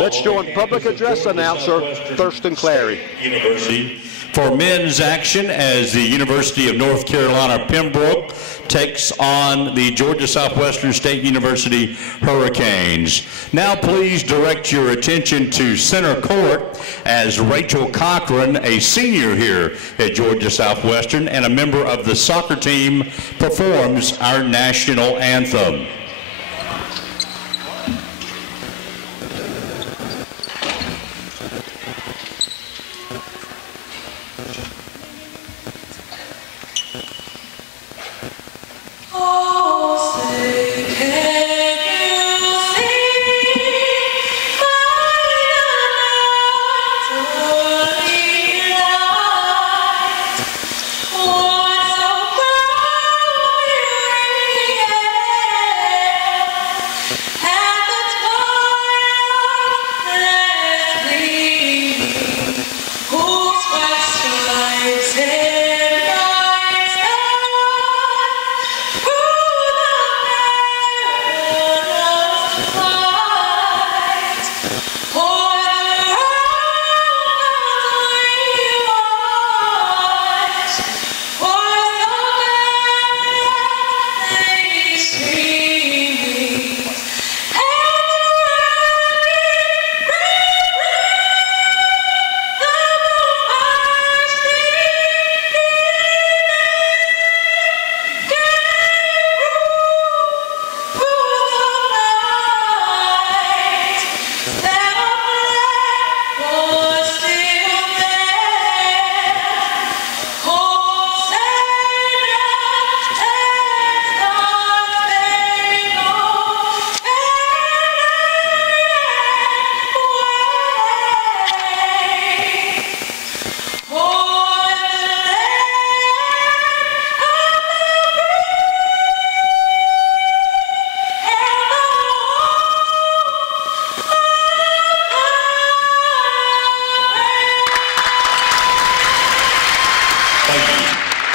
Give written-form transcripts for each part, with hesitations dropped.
Let's join public address announcer Thurston Clary. University for men's action as the University of North Carolina Pembroke takes on the Georgia Southwestern State University Hurricanes. Now please direct your attention to center court as Rachel Cochran, a senior here at Georgia Southwestern and a member of the soccer team, performs our national anthem.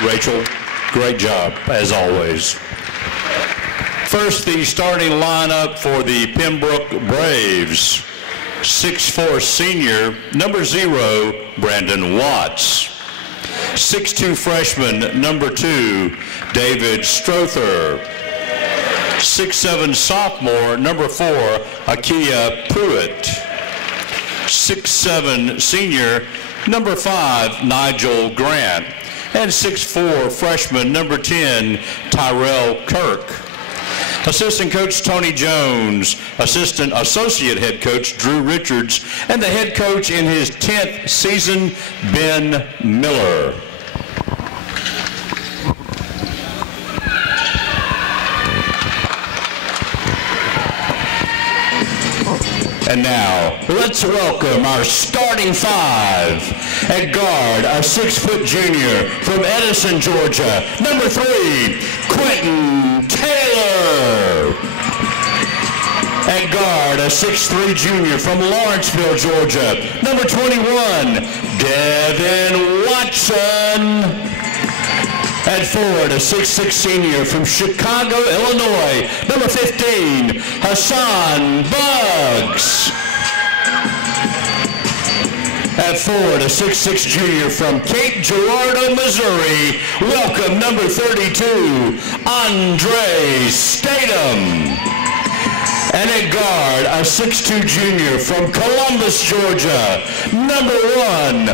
Rachel, great job, as always. First, the starting lineup for the Pembroke Braves. 6'4" senior, number 0, Brandon Watts. 6'2" freshman, number 2, David Strother. 6'7" sophomore, number 4, Akia Pruitt. 6'7" senior, number 5, Nigel Grant. And 6'4" freshman, number 10, Tyrell Kirk. Assistant coach Tony Jones, associate head coach Drew Richards, and the head coach in his 10th season, Ben Miller. And now, let's welcome our starting 5. At guard, a 6-foot junior from Edison, Georgia, number 3, Quentin Taylor. At guard, a 6'3" junior from Lawrenceville, Georgia, number 21, Devin Watson. At forward, a 6'6" senior from Chicago, Illinois, number 15, Hassan Buggs. At forward, a 6'6" junior from Cape Girardeau, Missouri, welcome number 32, Andre Statham. And at guard, a 6'2" junior from Columbus, Georgia, number 1,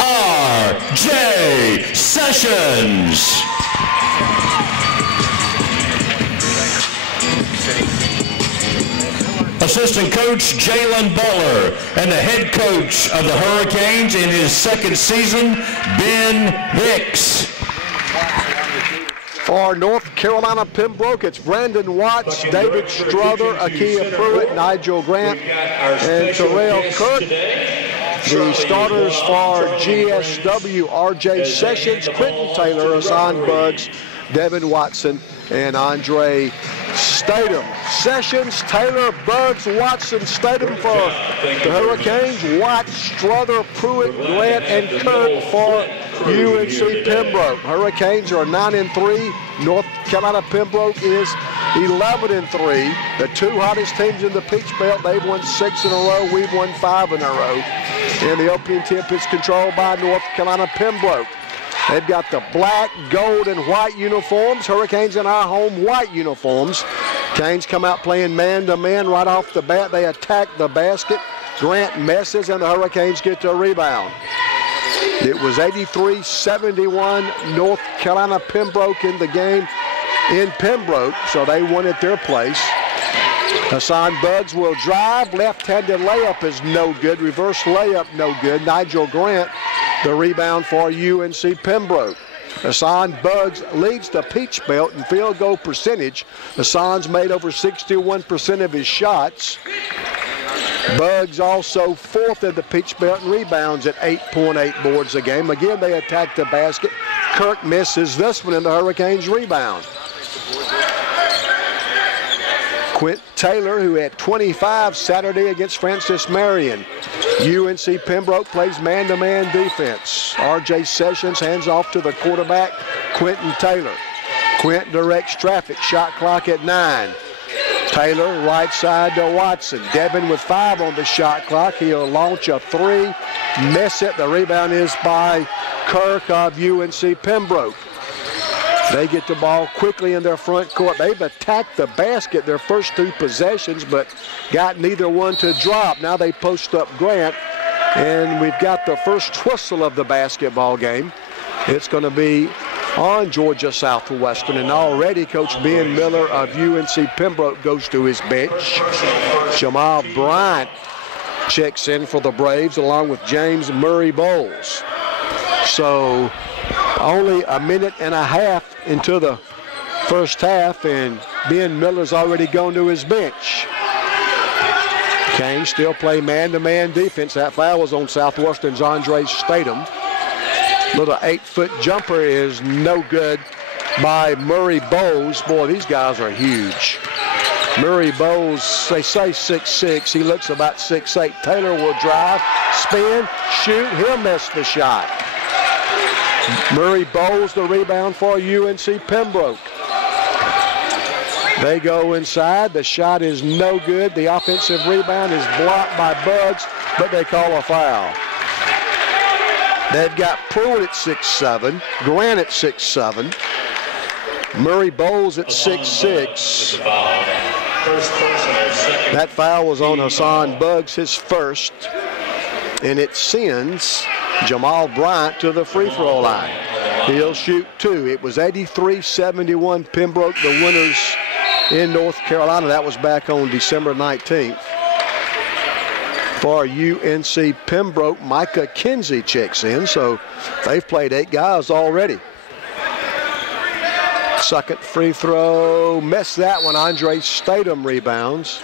R.J. Sessions. Assistant coach Jalen Butler, and the head coach of the Hurricanes in his 2nd season, Ben Hicks. For North Carolina Pembroke, it's Brandon Watts, David Strother, Akia Pruitt, Nigel Grant, and Terrell Kirk. The starters for GSW, R.J. Sessions, Quentin Taylor, Hassan Buggs, Devin Watson, and Andre Statham. Sessions, Taylor, Buggs, Watson, Statham for the Hurricanes, Watts, Strother, Pruitt, Grant, and Kirk for UNC Pembroke. Hurricanes are 9-3. North Carolina Pembroke is 11-3. The two hottest teams in the Peach Belt. They've won 6 in a row. We've won 5 in a row. And the opening tip is controlled by North Carolina Pembroke. They've got the black, gold, and white uniforms. Hurricanes in our home white uniforms. Canes come out playing man-to-man right off the bat. They attack the basket. Grant messes, and the Hurricanes get the rebound. It was 83-71 North Carolina Pembroke in the game in Pembroke, so they won at their place. Hassan Buggs will drive. Left-handed layup is no good. Reverse layup no good. Nigel Grant, the rebound for UNC Pembroke. Hassan Buggs leads the Peach Belt in field goal percentage. Hassan's made over 61% of his shots. Buggs also 4th in the Peach Belt in rebounds at 8.8 boards a game. Again, they attack the basket. Kirk misses this one, and the Hurricanes rebound. Quint Taylor, who had 25 Saturday against Francis Marion. UNC Pembroke plays man-to-man defense. R.J. Sessions hands off to the quarterback, Quentin Taylor. Quint directs traffic, shot clock at 9. Taylor right side to Watson. Devin with 5 on the shot clock. He'll launch a 3, miss it. The rebound is by Kirk of UNC Pembroke. They get the ball quickly in their front court. They've attacked the basket their first 2 possessions, but got neither one to drop. Now they post up Grant, and we've got the first whistle of the basketball game. It's going to be on Georgia Southwestern, and already Coach Ben Miller of UNC Pembroke goes to his bench. Jamal Bryant checks in for the Braves along with James Murray Bowles. So only a minute and a half into the first half, and Ben Miller's already gone to his bench. Canes still play man-to-man defense. That foul was on Southwestern's Andre Statham. Little 8-foot jumper is no good by Murray Bowles. Boy, these guys are huge. Murray Bowles, they say 6'6". He looks about 6'8". Taylor will drive, spin, shoot. He'll miss the shot. Murray Bowles, the rebound for UNC Pembroke. They go inside. The shot is no good. The offensive rebound is blocked by Buggs, but they call a foul. They've got Pruitt at 6'7", Grant at 6'7", Murray Bowles at 6'6". That foul was on Hassan Buggs, his first, and it sends Jamal Bryant to the free throw line. He'll shoot 2. It was 83-71 Pembroke, the winners in North Carolina. That was back on December 19th. For UNC Pembroke, Micah Kinsey checks in, so they've played 8 guys already. Second free throw, missed that one. Andre Statham rebounds.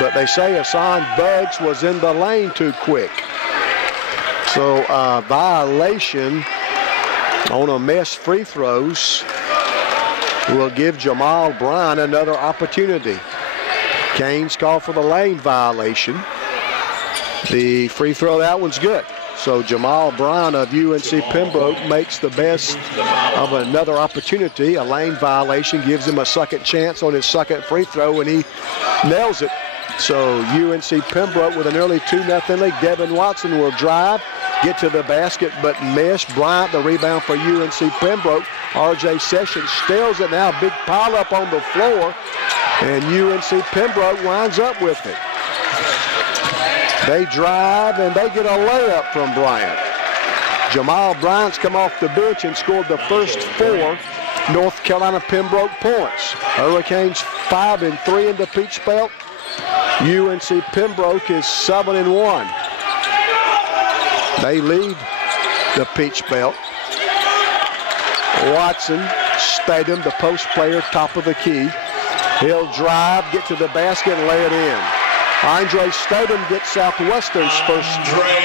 But they say Hassan Buggs was in the lane too quick. So violation on a missed free throws will give Jamal Bryant another opportunity. Canes call for the lane violation. The free throw, that one's good. So Jamal Bryant of UNC Pembroke makes the best of another opportunity. A lane violation gives him a second chance on his second free throw, and he nails it. So UNC Pembroke with an early 2-0 lead. Devin Watson will drive, get to the basket, but miss. Bryant, the rebound for UNC Pembroke. R.J. Sessions steals it now. Big pile up on the floor, and UNC Pembroke winds up with it. They drive, and they get a layup from Bryant. Jamal Bryant's come off the bench and scored the first 4 North Carolina Pembroke points. Hurricanes 5-3 in the Peach Belt. UNC Pembroke is 7-1. They lead the Peach Belt. Watson, Statham, the post player, top of the key. He'll drive, get to the basket, and lay it in. Andre Statham gets Southwestern's first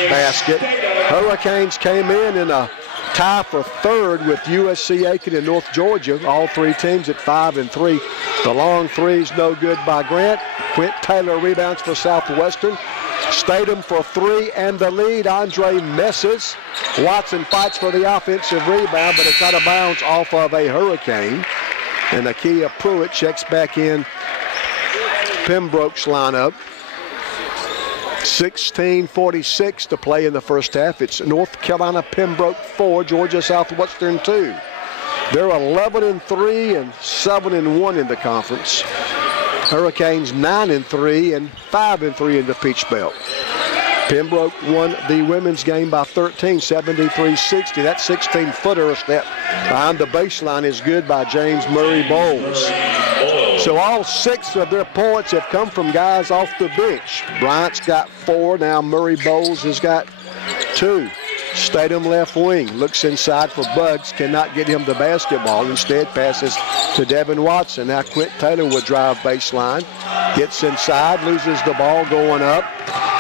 basket. Hurricanes came in a tie for third with USC Aiken and North Georgia. All 3 teams at 5-3. The long three's no good by Grant. Quint Taylor rebounds for Southwestern. Statham for three and the lead. Andre misses. Watson fights for the offensive rebound, but it's out of bounds off of a Hurricane. And Akia Pruitt checks back in Pembroke's lineup. 16:46 to play in the first half. It's North Carolina Pembroke 4, Georgia Southwestern 2. They're 11-3 and 7-1 in the conference. Hurricanes 9-3 and 5-3 in the Peach Belt. Pembroke won the women's game by 13, 73-60. That 16-footer a step behind the baseline is good by James Murray Bowles. So all 6 of their points have come from guys off the bench. Bryant's got 4. Now Murray Bowles has got 2. Statham left wing, looks inside for Bugs, cannot get him the basketball. Instead passes to Devin Watson. Now Quint Taylor will drive baseline. Gets inside, loses the ball going up.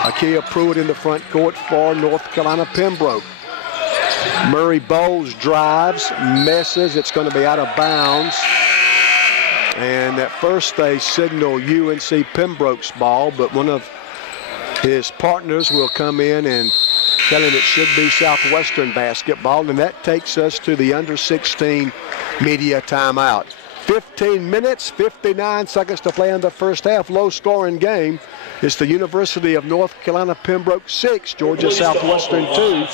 Akia Pruitt in the front court for North Carolina Pembroke. Murray Bowles drives, misses. It's going to be out of bounds. And at first they signal UNC Pembroke's ball, but one of his partners will come in and tell him it should be Southwestern basketball, and that takes us to the under-16 media timeout. 15 minutes, 59 seconds to play in the first half. Low-scoring game. It's the University of North Carolina Pembroke 6, Georgia Southwestern 2.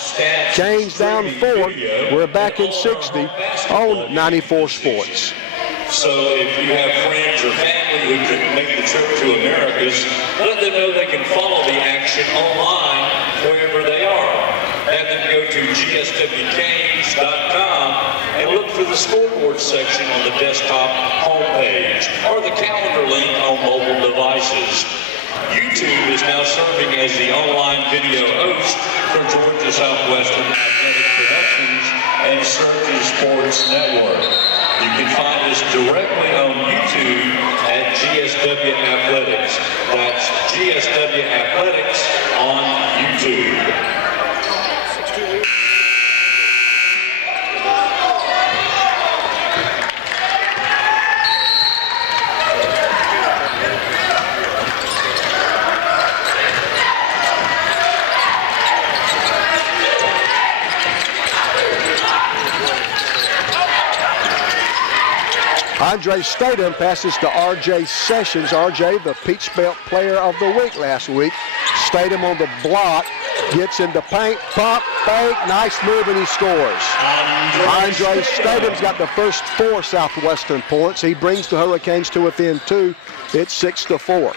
Canes down 4. We're back in 60 on 94 Sports. So if you have friends or family who couldn't make the trip to Americus, let them know they can follow the action online wherever they are. Have them go to gswcanes.com and look for the scoreboard section on the desktop homepage or the calendar link on mobile devices. YouTube is now serving as the online video host for Georgia Southwestern Athletic Productions and Surgeon Sports Network. You can find us directly on YouTube at GSW Athletics. That's GSW Athletics on YouTube. Andre Statham passes to R.J. Sessions. R.J., the Peach Belt Player of the Week last week. Statham on the block, gets in the paint, pump, fake, nice move, and he scores. Andre Statham's got the first 4 Southwestern points. He brings the Hurricanes to within 2. It's 6-4.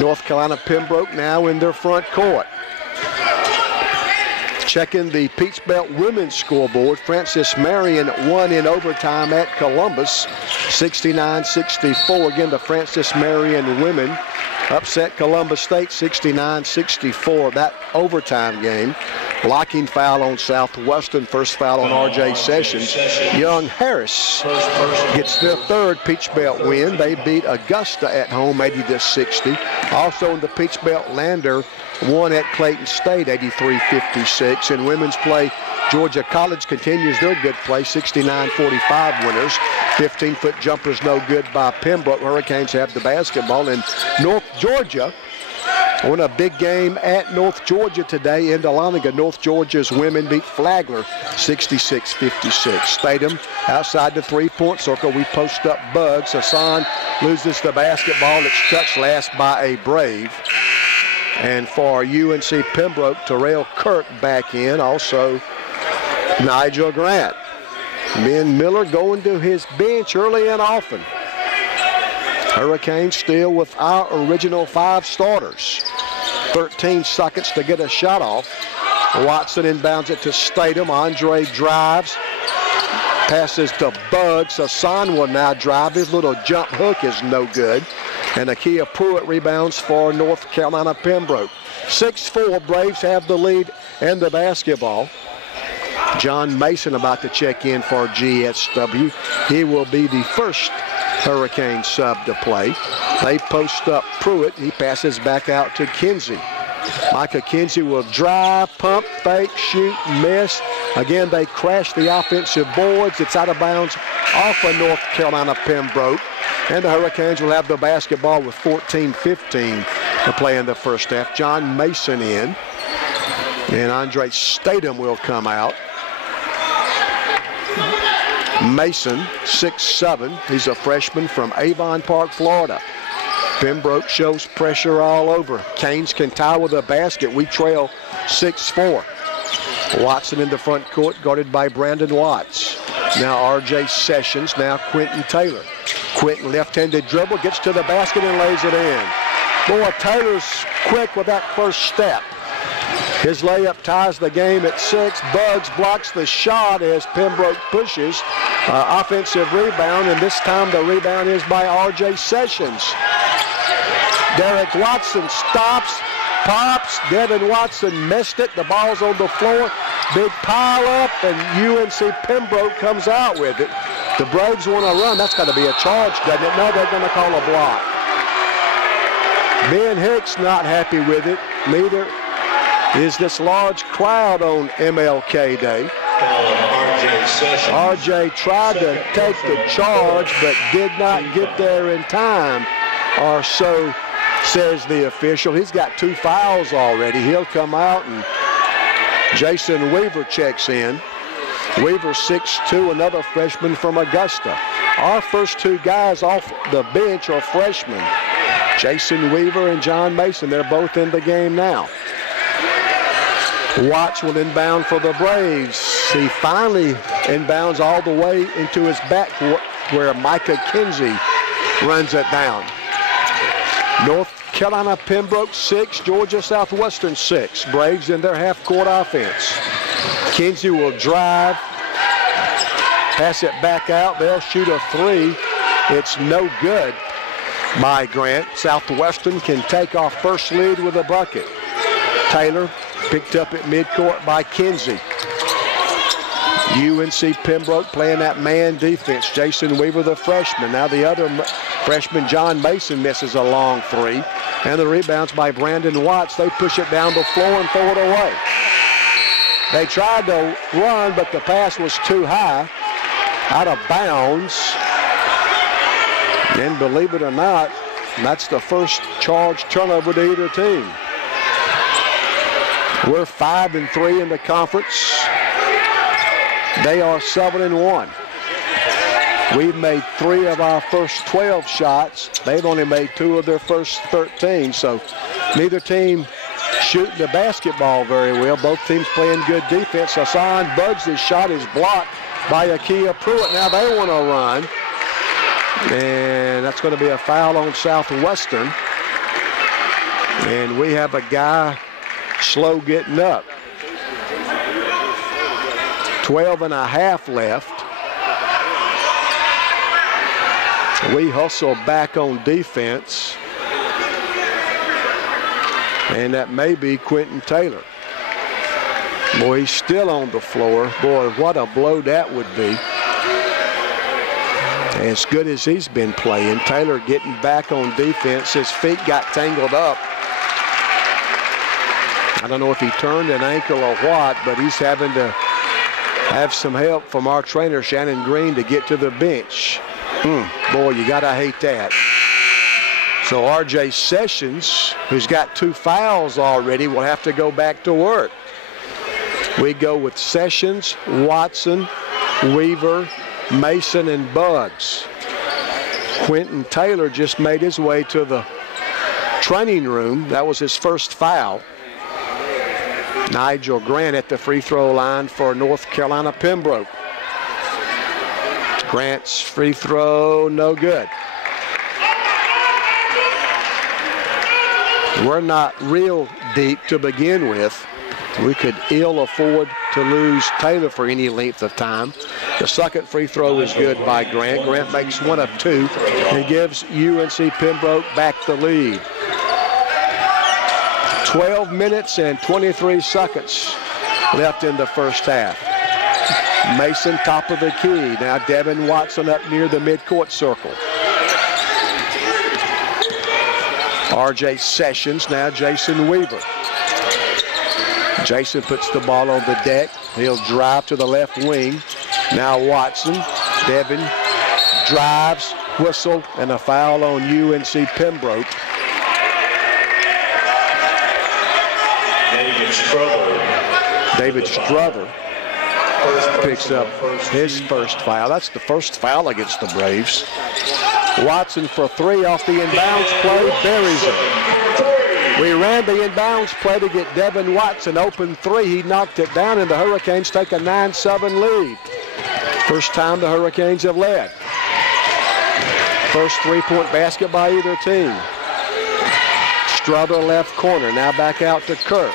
North Carolina Pembroke now in their front court. Checking the Peach Belt women's scoreboard, Francis Marion won in overtime at Columbus, 69-64. Again, the Francis Marion women upset Columbus State 69-64. That overtime game. Blocking foul on Southwestern, first foul on R.J. Sessions. Young Harris gets their 3rd Peach Belt win. They beat Augusta at home 80-60. Also in the Peach Belt, Lander won at Clayton State 83-56. In women's play, Georgia College continues their good play, 69-45 winners. 15-foot jumpers no good by Pembroke. Hurricanes have the basketball. In North Georgia, won a big game at North Georgia today in Dahlonega. North Georgia's women beat Flagler 66-56. Statham outside the three-point circle. We post up Bugs. Hassan loses the basketball. It's touched last by a Brave. And for UNC Pembroke, Terrell Kirk back in. Also Nigel Grant. Ben Miller going to his bench early and often. Hurricanes still with our original 5 starters. 13 seconds to get a shot off. Watson inbounds it to Statham. Andre drives. Passes to Bugs. Hassan will now drive. His little jump hook is no good. And Akia Pruitt rebounds for North Carolina Pembroke. 6-4, Braves have the lead and the basketball. John Mason about to check in for GSW. He will be the first Hurricane sub to play. They post up Pruitt. He passes back out to Kinsey. Micah Kinsey will drive, pump, fake, shoot, miss. Again, they crash the offensive boards. It's out of bounds off of North Carolina Pembroke. And the Hurricanes will have the basketball with 14-15 to play in the first half. John Mason in. And Andre Statham will come out. Mason, 6'7". He's a freshman from Avon Park, Florida. Pembroke shows pressure all over. Canes can tie with a basket. We trail 6-4. Watson in the front court, guarded by Brandon Watts. Now R.J. Sessions, now Quentin Taylor. Quentin, left-handed dribble, gets to the basket and lays it in. Boy, Taylor's quick with that first step. His layup ties the game at 6. Buggs blocks the shot as Pembroke pushes. Offensive rebound, and this time the rebound is by R.J. Sessions. Derek Watson stops, pops. Devin Watson missed it. The ball's on the floor. Big pile up, and UNC Pembroke comes out with it. The Braves want to run. That's got to be a charge, doesn't it? No, they're going to call a block. Ben Hicks not happy with it. Neither is this large crowd on MLK Day. RJ tried to take the charge, but did not get there in time, or so says the official. He's got 2 fouls already. He'll come out, and Jason Weaver checks in. Weaver 6'2", another freshman from Augusta. Our first 2 guys off the bench are freshmen. Jason Weaver and John Mason, they're both in the game now. Watts will inbound for the Braves. He finally inbounds all the way into his backcourt where Micah Kinsey runs it down. North Carolina Pembroke 6, Georgia Southwestern 6. Braves in their half-court offense. Kinsey will drive, pass it back out. They'll shoot a 3. It's no good by Grant. Southwestern can take off first lead with a bucket. Taylor picked up at midcourt by Kinsey. UNC Pembroke playing that man defense. Jason Weaver, the freshman. Now the other freshman, John Mason, misses a long 3. And the rebounds by Brandon Watts. They push it down the floor and throw it away. They tried to run, but the pass was too high, out of bounds. And believe it or not, that's the first charge turnover to either team. We're 5-3 in the conference. They are 7-1. We've made 3 of our first 12 shots. They've only made 2 of their first 13. So neither team shooting the basketball very well. Both teams playing good defense. Hassan Buggs' shot is blocked by Akia Pruitt. Now they want to run. And that's going to be a foul on Southwestern. And we have a guy slow getting up. 12.5 left. We hustle back on defense. And that may be Quentin Taylor. Boy, he's still on the floor. Boy, what a blow that would be. As good as he's been playing. Taylor getting back on defense. His feet got tangled up. I don't know if he turned an ankle or what, but he's having to have some help from our trainer, Shannon Green, to get to the bench. Boy, you got to hate that. So R.J. Sessions, who's got 2 fouls already, will have to go back to work. We go with Sessions, Watson, Weaver, Mason, and Buggs. Quentin Taylor just made his way to the training room. That was his first foul. Nigel Grant at the free throw line for North Carolina Pembroke. Grant's free throw, no good. We're not real deep to begin with. We could ill afford to lose Taylor for any length of time. The second free throw is good by Grant. Grant makes 1 of 2 and gives UNC Pembroke back the lead. 12 minutes and 23 seconds left in the first half. Mason top of the key. Now Devin Watson up near the midcourt circle. R.J. Sessions, now Jason Weaver. Jason puts the ball on the deck. He'll drive to the left wing. Now Watson. Devin drives, whistle, and a foul on UNC Pembroke. David Strother picks up his first foul. That's the first foul against the Braves. Watson for 3 off the inbounds play, buries it. We ran the inbounds play to get Devin Watson open 3. He knocked it down, and the Hurricanes take a 9-7 lead. First time the Hurricanes have led. First 3-point basket by either team. Strother left corner, now back out to Kirk.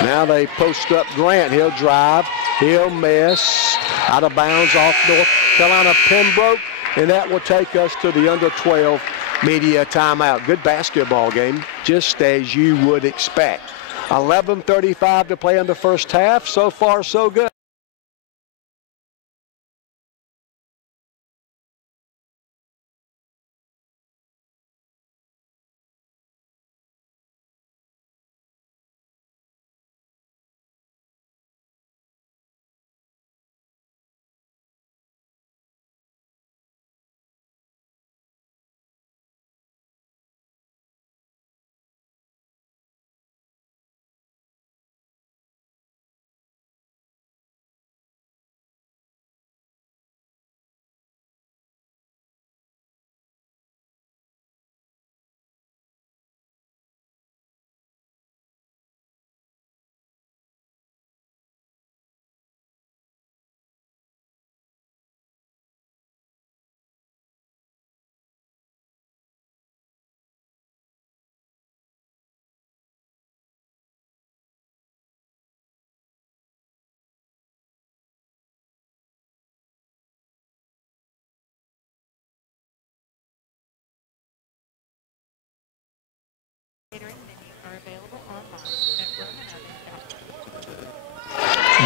Now they post up Grant. He'll drive, he'll miss. Out of bounds off North Carolina Pembroke, and that will take us to the under 12 media timeout. Good basketball game, just as you would expect. 11:35 to play in the first half. So far, so good.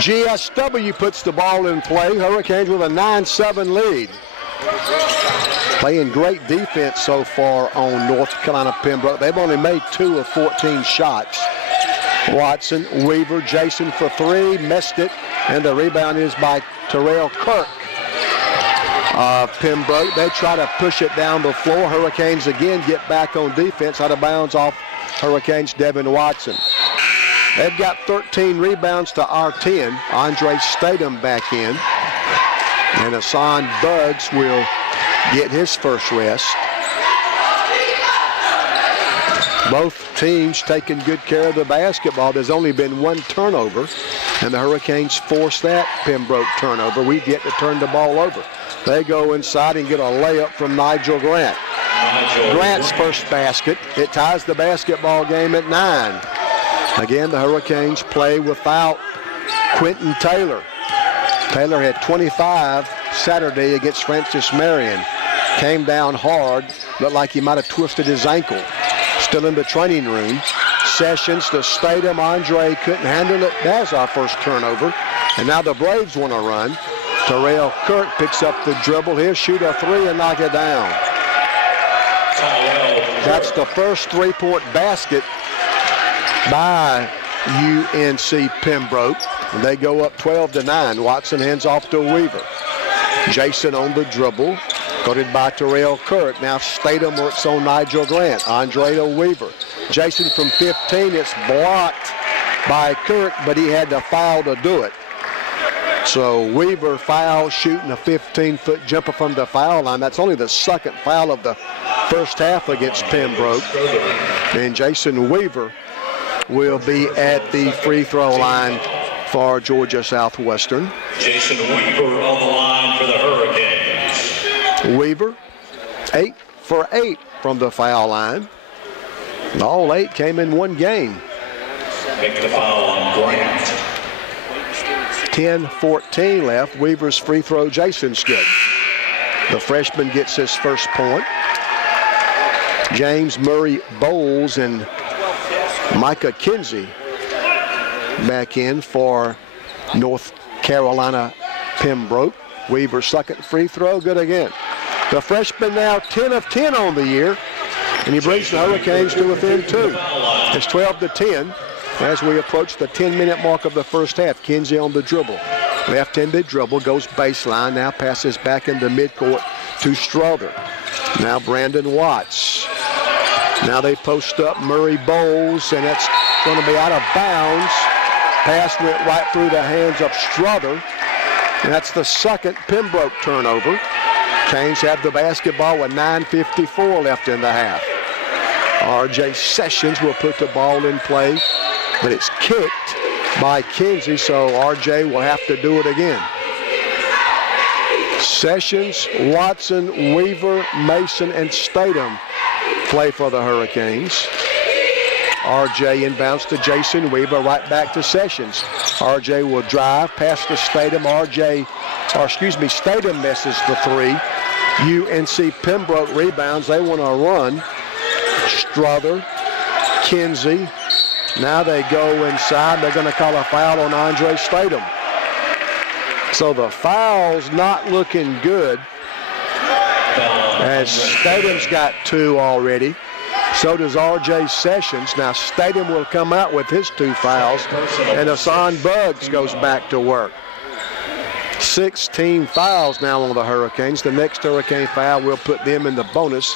GSW puts the ball in play. Hurricanes with a 9-7 lead. Playing great defense so far on North Carolina Pembroke. They've only made 2 of 14 shots. Watson, Weaver, Jason for 3, missed it, and the rebound is by Terrell Kirk. Pembroke, they try to push it down the floor. Hurricanes again get back on defense. Out of bounds off Hurricanes Devin Watson. They've got 13 rebounds to our 10. Andre Statham back in. And Hassan Buds will get his first rest. Both teams taking good care of the basketball. There's only been 1 turnover, and the Hurricanes force that Pembroke turnover. We've yet to turn the ball over. They go inside and get a layup from Nigel Grant. Grant's first basket. It ties the basketball game at 9. Again, the Hurricanes play without Quentin Taylor. Taylor had 25 Saturday against Francis Marion. Came down hard, looked like he might have twisted his ankle. Still in the training room. Sessions to Statham. Andre couldn't handle it. That's our first turnover. And now the Braves want to run. Terrell Kirk picks up the dribble. He'll shoot a 3 and knock it down. That's the first 3-point basket by UNC Pembroke. And they go up 12-9. Watson hands off to Weaver. Jason on the dribble. Guarded by Terrell Kirk. Now Statham works on Nigel Grant. Andre to Weaver. Jason from 15. It's blocked by Kirk, but he had to foul to do it. So Weaver foul, shooting a 15-foot jumper from the foul line. That's only the second foul of the first half against Pembroke. And Jason Weaver will be at the free throw line for Georgia Southwestern. Jason Weaver on the line for the Hurricanes. Weaver, 8 for 8 from the foul line. All 8 came in one game. Make the foul on Grant. 10-14 left. Weaver's free throw, Jason's good. The freshman gets his first point. James Murray Bowles and Micah Kinsey back in for North Carolina Pembroke. Weaver's second free throw, good again. The freshman now 10 of 10 on the year, and he brings the Hurricanes to within 2. It's 12-10 as we approach the 10-minute mark of the first half. Kinsey on the dribble. Left-handed dribble, goes baseline, now passes back into midcourt to Strother. Now Brandon Watts. Now they post up Murray Bowles, and that's going to be out of bounds. Pass went right through the hands of Strother. And that's the second Pembroke turnover. Canes have the basketball with 9:54 left in the half. R.J. Sessions will put the ball in play, but it's kicked by Kinsey, so R.J. will have to do it again. Sessions, Watson, Weaver, Mason, and Statham play for the Hurricanes. R.J. inbounds to Jason Weaver, right back to Sessions. R.J. will drive past to Statham. Statham misses the three. UNC Pembroke rebounds. They want to run. Strother, Kinsey. Now they go inside. They're going to call a foul on Andre Statham. So the foul's not looking good, as Statham's got 2 already. So does R.J. Sessions. Now Statham will come out with his 2 fouls, and Hassan Buggs goes back to work. 16 fouls now on the Hurricanes. The next Hurricane foul will put them in the bonus.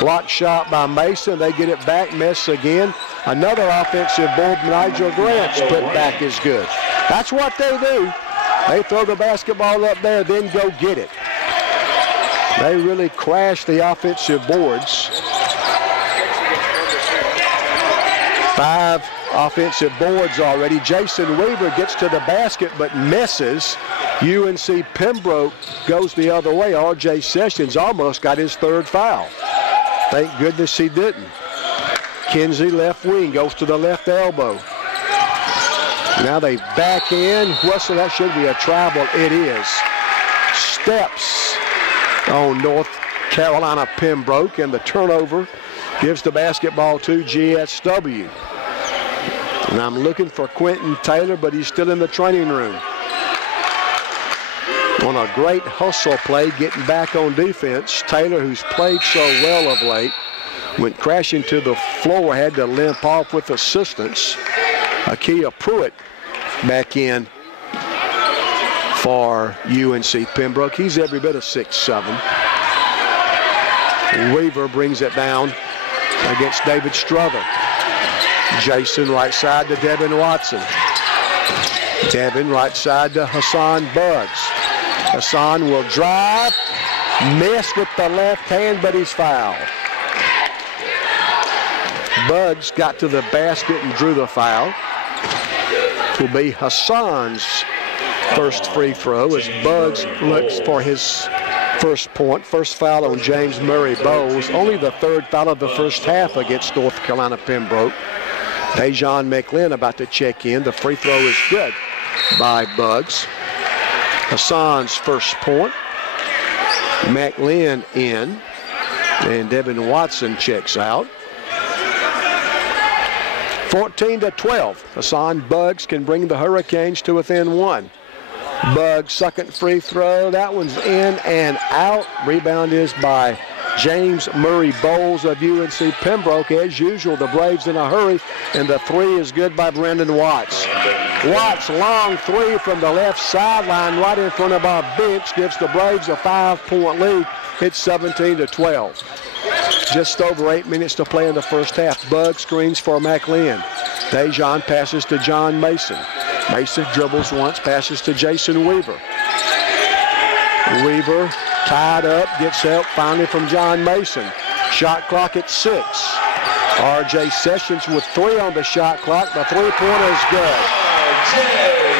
Block shot by Mason. They get it back, miss again. Another offensive board, Nigel Grant's put back is good. That's what they do. They throw the basketball up there, then go get it. They really crash the offensive boards. 5 offensive boards already. Jason Weaver gets to the basket but misses. UNC Pembroke goes the other way. R.J. Sessions almost got his 3rd foul. Thank goodness he didn't. Kinsey, left wing, goes to the left elbow. Now they back in. Whistle, that should be a travel. It is. Steps on North Carolina Pembroke, and the turnover gives the basketball to GSW. And I'm looking for Quentin Taylor, but he's still in the training room. On a great hustle play, getting back on defense. Taylor, who's played so well of late, went crashing to the floor, had to limp off with assistance. Akia Pruitt back in for UNC Pembroke. He's every bit of 6'7". Weaver brings it down against David Strother. Jason right side to Devin Watson. Devin right side to Hassan Buggs. Hassan will drive, miss with the left hand, but he's fouled. Buggs got to the basket and drew the foul. It will be Hassan's first free throw as Buggs looks for his first point. First foul on James Murray Bowles. Only the 3rd foul of the first half against North Carolina Pembroke. Dejan McLean about to check in. The free throw is good by Buggs. Hassan's first point. McLean in. And Devin Watson checks out. 14-12. Hassan Buggs can bring the Hurricanes to within 1. Buggs' second free throw. That one's in and out. Rebound is by James Murray Bowles of UNC Pembroke. As usual, the Braves in a hurry, and the 3 is good by Brendan Watts. Watts, long 3 from the left sideline right in front of our bench, gives the Braves a 5-point lead. It's 17-12. Just over 8 minutes to play in the first half. Buggs screens for McLean. Dejan passes to John Mason. Mason dribbles once, passes to Jason Weaver. Weaver tied up, gets help finally from John Mason. Shot clock at 6. R.J. Sessions with 3 on the shot clock. The 3-pointer is good.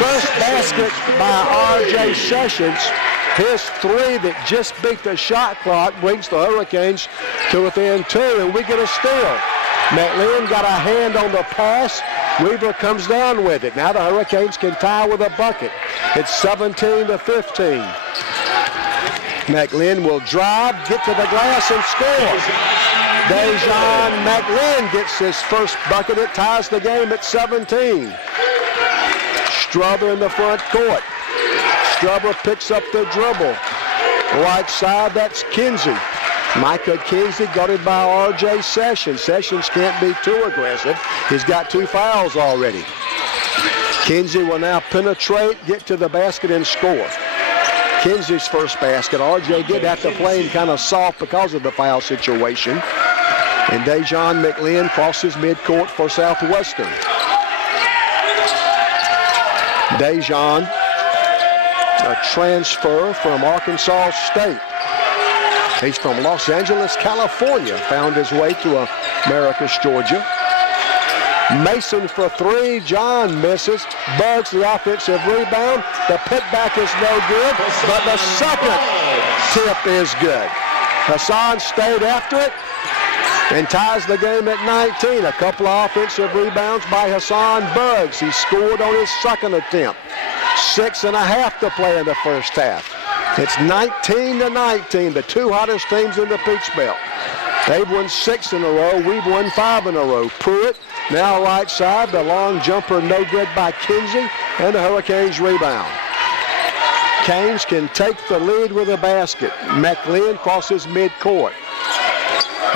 First basket by R.J. Sessions. His 3 that just beat the shot clock brings the Hurricanes to within 2, and we get a steal. McLean got a hand on the pass. Weaver comes down with it. Now the Hurricanes can tie with a bucket. It's 17-15. McLean will drive, get to the glass, and score. Dejan McLean gets his first bucket. It ties the game at 17. Strother in the front court. Strother picks up the dribble. Right side, that's Kinsey. Micah Kinsey guarded by R.J. Sessions. Sessions can't be too aggressive. He's got 2 fouls already. Kinsey will now penetrate, get to the basket, and score. Kinsey's first basket. R.J. did have to play him kind of soft because of the foul situation. And Dejan McLean crosses midcourt for Southwestern. Dejan, a transfer from Arkansas State. He's from Los Angeles, California. Found his way to Americus, Georgia. Mason for three. John misses. Bugs the offensive rebound. The putback is no good, but the second tip is good. Hassan stayed after it and ties the game at 19. A couple of offensive rebounds by Hassan Bugs. He scored on his second attempt. 6.5 to play in the first half. It's 19-19, the two hottest teams in the Peach Belt. They've won 6 in a row. We've won 5 in a row. Pruitt now right side. The long jumper no good by Kinsey, and the Hurricanes rebound. Canes can take the lead with a basket. McLean crosses midcourt.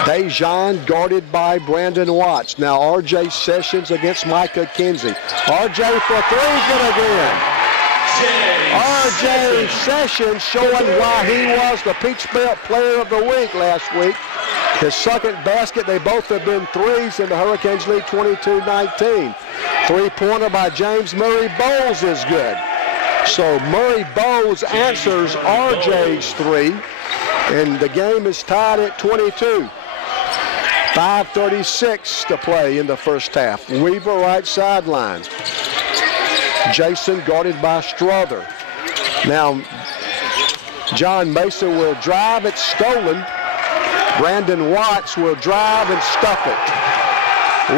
Dejan guarded by Brandon Watts. Now R.J. Sessions against Micah Kinsey. R.J. for three, good again. R.J. Sessions showing why he was the Peach Belt Player of the Week last week. His second basket, they both have been threes, and the Hurricanes lead 22-19. Three-pointer by James Murray Bowles is good. So Murray Bowles answers R.J.'s three, and the game is tied at 22. 5:36 to play in the first half. Weaver right sideline. Jason guarded by Strother. Now, John Mason will drive. It's stolen. Brandon Watts will drive and stuff it.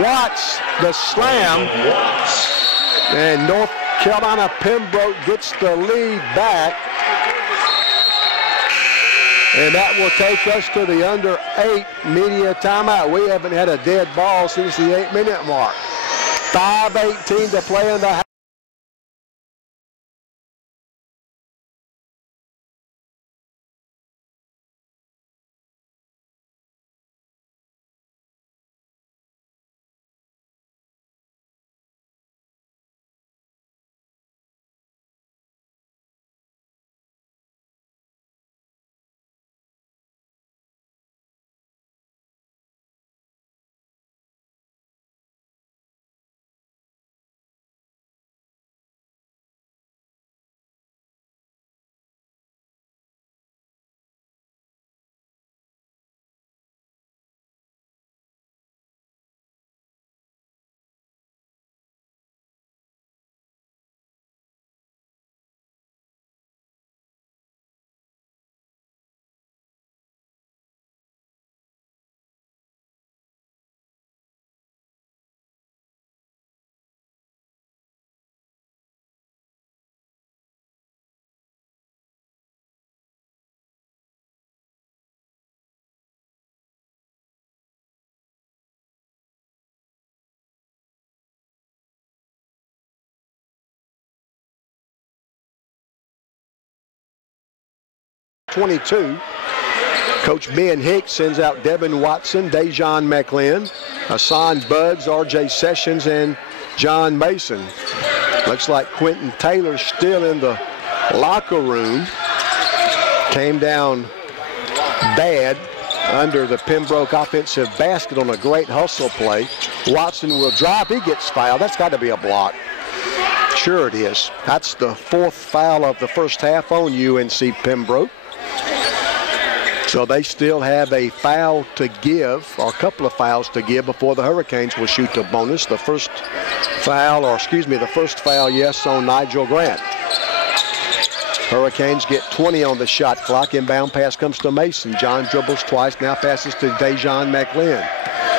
Watts, the slam. And North Carolina Pembroke gets the lead back. And that will take us to the under 8 media timeout. We haven't had a dead ball since the 8-minute mark. 5:18 to play in the half. Coach Ben Hicks sends out Devin Watson, Dejan McLean, Hassan Bugs, R.J. Sessions, and John Mason. Looks like Quentin Taylor's still in the locker room. Came down bad under the Pembroke offensive basket on a great hustle play. Watson will drive. He gets fouled. That's got to be a block. Sure it is. That's the 4th foul of the first half on UNC Pembroke. So they still have a foul to give, or a couple of fouls to give, before the Hurricanes will shoot the bonus. The first foul, yes, on Nigel Grant. Hurricanes get 20 on the shot clock. Inbound pass comes to Mason. John dribbles twice, now passes to Dejan McLean.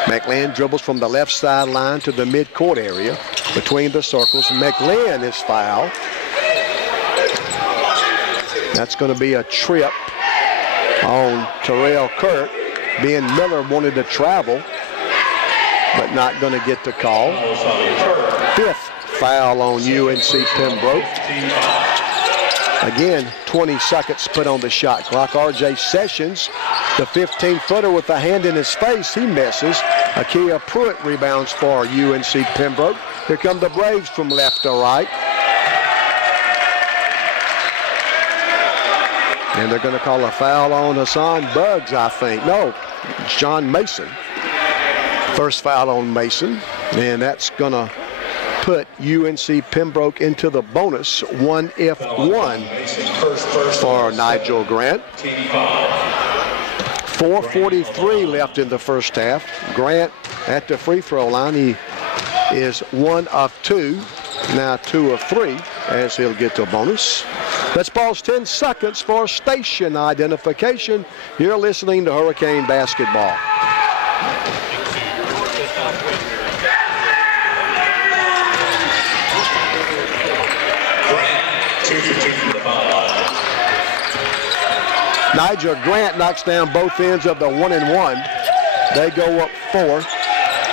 McLean dribbles from the left sideline to the midcourt area between the circles. McLean is fouled. That's going to be a trip on Terrell Kirk. Ben Miller wanted to travel, but not going to get the call. 5th foul on UNC Pembroke. Again, 20 seconds put on the shot clock. R.J. Sessions, the 15-footer with the hand in his face, he misses. Akia Pruitt rebounds for UNC Pembroke. Here come the Braves from left to right. And they're going to call a foul on Hassan Bugs, I think. No, it's John Mason. First foul on Mason. And that's going to put UNC Pembroke into the bonus 1-if-1 for Nigel Grant. 4:43 left in the first half. Grant at the free throw line. He is 1 of 2, now 2 of 3 as he'll get the bonus. Let's pause 10 seconds for station identification. You're listening to Hurricane Basketball. Nigel Grant knocks down both ends of the 1-and-1. They go up 4.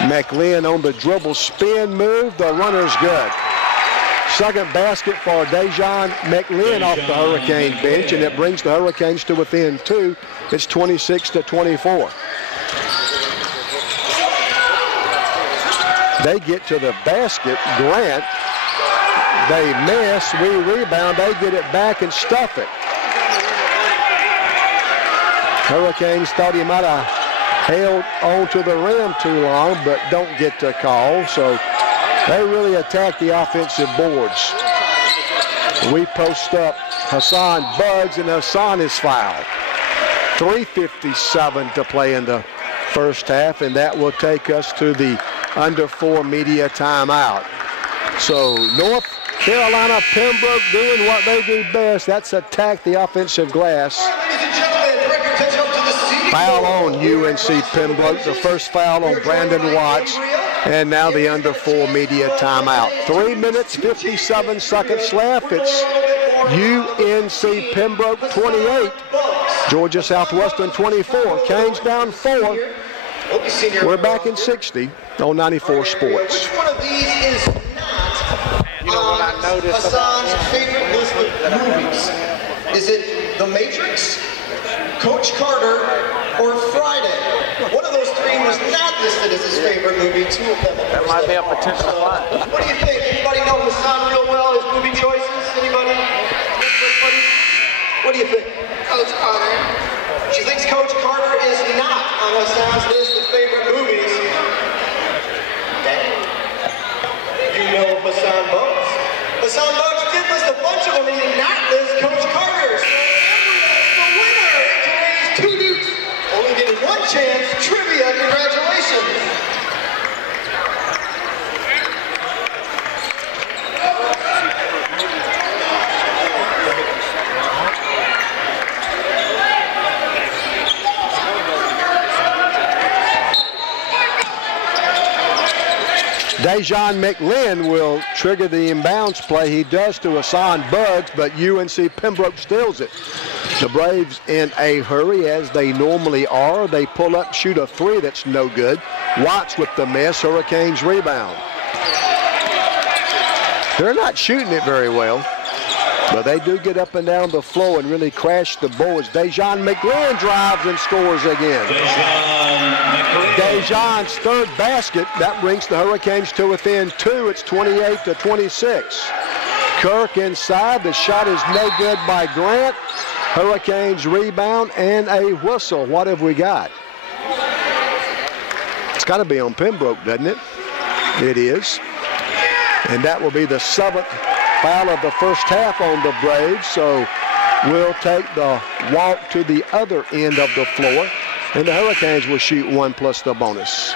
McLean on the dribble spin move. The runner's good. Second basket for Dejan McLean off the Hurricane bench, and it brings the Hurricanes to within 2. It's 26-24. They get to the basket. Grant, they miss. We rebound. They get it back and stuff it. Hurricanes thought he might have held on to the rim too long, but don't get the call. So they really attack the offensive boards. We post up Hassan Bugs, and Hassan is fouled. 3:57 to play in the first half, and that will take us to the under 4 media timeout. So North Carolina Pembroke doing what they do best. That's attack the offensive glass. Foul on UNC Pembroke, the first foul on Brandon Watts, and now the under 4 media timeout. 3 minutes, 57 seconds left. It's UNC Pembroke 28, Georgia Southwestern 24. Canes down 4. We're back in 60 on 94 Sports. Which one of these is not Hassan's favorite list of movies? Is it The Matrix, Coach Carter, or Friday? One of those 3 was not listed as his favorite movie. 2 of them. That might be a potential spot. What do you think? Anybody know Hassan real well? His movie choices? Anybody? What do you think? Coach Carter. She thinks Coach Carter is not on Hassan's list of favorite movies. You know Hassan Bugs? Hassan Bugs did list a bunch of them, and he did not list Coach Carter. So the winner in today's Two Dukes only getting 1 chance. Trivia, congratulations. Dejan McLean will trigger the inbounds play. He does to Hassan Bugs, but UNC Pembroke steals it. The Braves in a hurry, as they normally are. They pull up, shoot a 3 that's no good. Watts with the miss. Hurricanes rebound. They're not shooting it very well, but they do get up and down the floor and really crash the boards. Dejan McLean drives and scores again. Dejan's 3rd basket. That brings the Hurricanes to within 2. It's 28-26. Kirk inside. The shot is no good by Grant. Hurricanes rebound and a whistle. What have we got? It's got to be on Pembroke, doesn't it? It is. And that will be the 7th foul of the first half on the Braves. So we'll take the walk to the other end of the floor, and the Hurricanes will shoot 1 plus the bonus.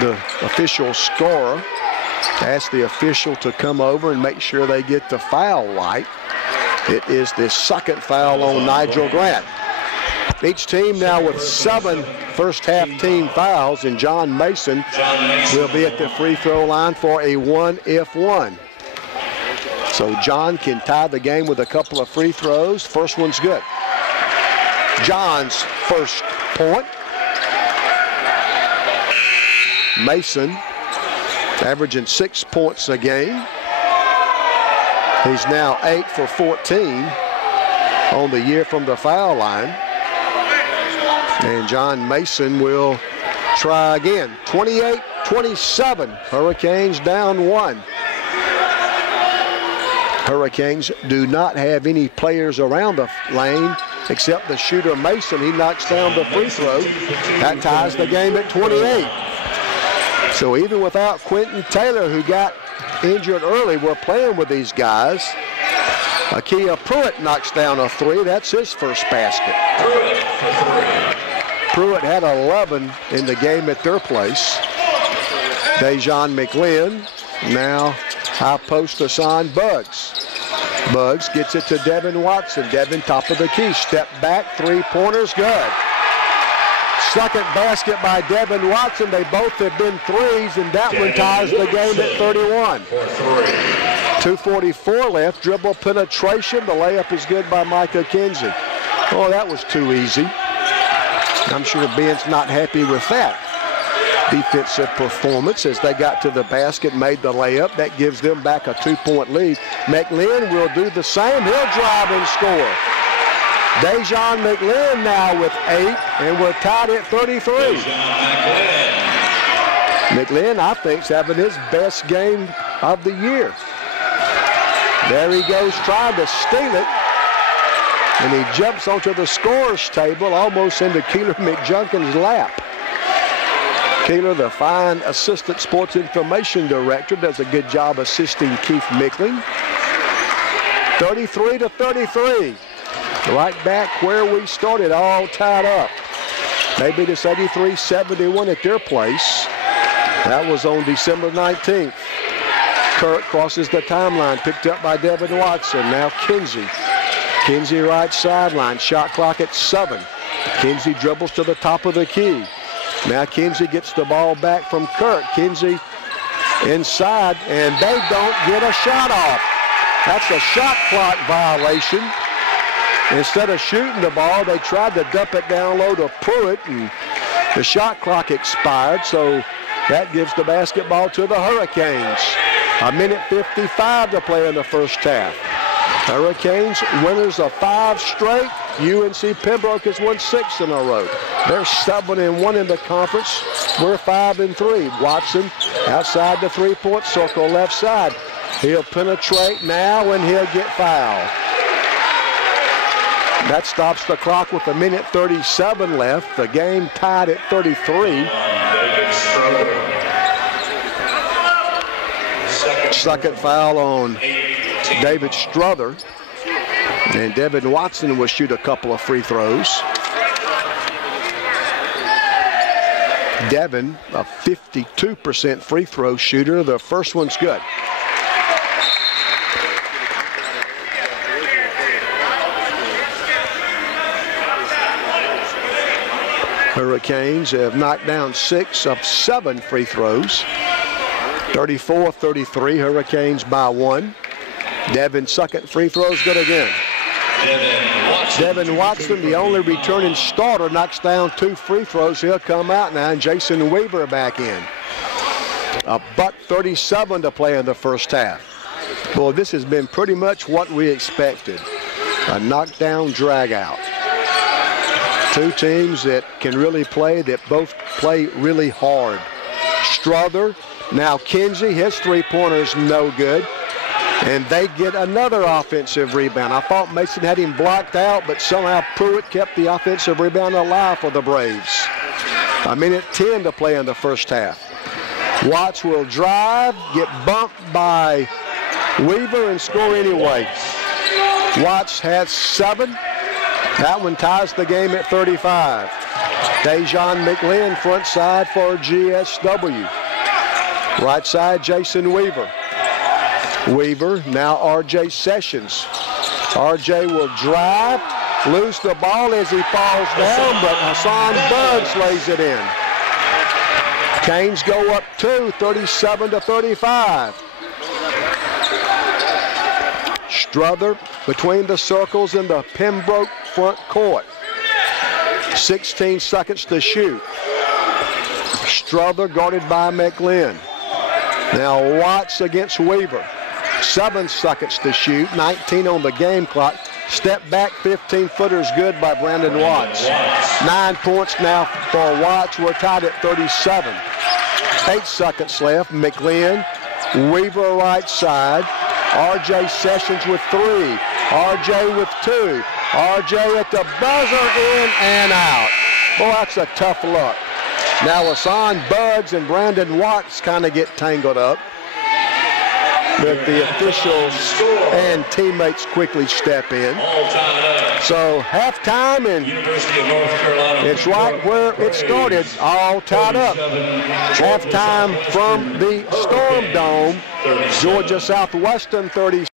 The official scorer asked the official to come over and make sure they get the foul right. It is the 2nd foul on Nigel Grant. Each team now with 7 first half team fouls, and John Mason will be at the free throw line for a 1-if-1. So John can tie the game with a couple of free throws. First one's good. John's first point. Mason averaging 6 points a game. He's now 8 for 14 on the year from the foul line. And John Mason will try again. 28-27. Hurricanes down 1. Hurricanes do not have any players around the lane except the shooter Mason. He knocks down the free throw. That ties the game at 28. So even without Quentin Taylor, who got injured early, we're playing with these guys. Akia Pruitt knocks down a three. That's his first basket. Pruitt had 11 in the game at their place. Dejan McLean, now high post Hassan Buggs. Buggs gets it to Devin Watson. Devin, top of the key, step back, three-pointers, good. Second basket by Devin Watson. They both have been threes, and that one ties the game at 31. 2:44 left, dribble penetration. The layup is good by Micah Kinsey. Oh, that was too easy. I'm sure Ben's not happy with that defensive performance as they got to the basket, made the layup. That gives them back a 2-point lead. McLean will do the same. He'll drive and score. Dejan McLean now with 8, and we're tied at 33. McLean, I think, is having his best game of the year. There he goes trying to steal it. And he jumps onto the scorer's table, almost into Keeler McJunkin's lap. Keeler, the fine assistant sports information director, does a good job assisting Keith Mickling. 33-33. Right back where we started, all tied up. They beat us 83-71 at their place. That was on December 19th. Kirk crosses the timeline, picked up by Devin Watson. Now Kinsey. Kinsey right sideline, shot clock at 7. Kinsey dribbles to the top of the key. Now Kinsey gets the ball back from Kirk. Kinsey inside, and they don't get a shot off. That's a shot clock violation. Instead of shooting the ball, they tried to dump it down low to Pruitt, and the shot clock expired, so that gives the basketball to the Hurricanes. 1:55 to play in the first half. Hurricanes winners of 5 straight. UNC Pembroke has won 6 in a row. They're 7-1 in the conference. We're 5-3. Watson outside the three-point circle, left side. He'll penetrate now, and he'll get fouled. That stops the clock with 1:37 left. The game tied at 33. Second foul on David Strother. And Devin Watson will shoot a couple of free throws. Devin, a 52% free throw shooter. The first one's good. Hurricanes have knocked down 6 of 7 free throws. 34-33, Hurricanes by 1. Devin's second free throw is good again. Devin Watson, the only returning starter, knocks down 2 free throws. He'll come out now, and Jason Weaver back in. $1:37 to play in the first half. Boy, this has been pretty much what we expected. A knockdown drag out. 2 teams that can really play, that both play really hard. Strother, now Kinsey, his three-pointer's no good. And they get another offensive rebound. I thought Mason had him blocked out, but somehow Pruitt kept the offensive rebound alive for the Braves. 1:10 to play in the first half. Watts will drive, get bumped by Weaver, and score anyway. Watts has 7. That one ties the game at 35. Dejan McLean front side for GSW. Right side, Jason Weaver. Weaver, now R.J. Sessions. R.J. will drive, lose the ball as he falls down, but Hassan Buggs lays it in. Canes go up 2, 37-35. Strother between the circles in the Pembroke front court. 16 seconds to shoot. Strother guarded by McLean. Now Watts against Weaver. 7 seconds to shoot, 19 on the game clock. Step back, 15-footer is good by Brandon Watts. 9 points now for Watts. We're tied at 37. 8 seconds left. McLean, Weaver right side. R.J. Sessions with 3. R.J. with 2. R.J. at the buzzer, in and out. Boy, that's a tough look. Now Lasan Buds and Brandon Watts kind of get tangled up. But the officials and teammates quickly step in. So halftime, and it's right where it started, all tied up. Halftime from the Storm Dome, Georgia Southwestern 36.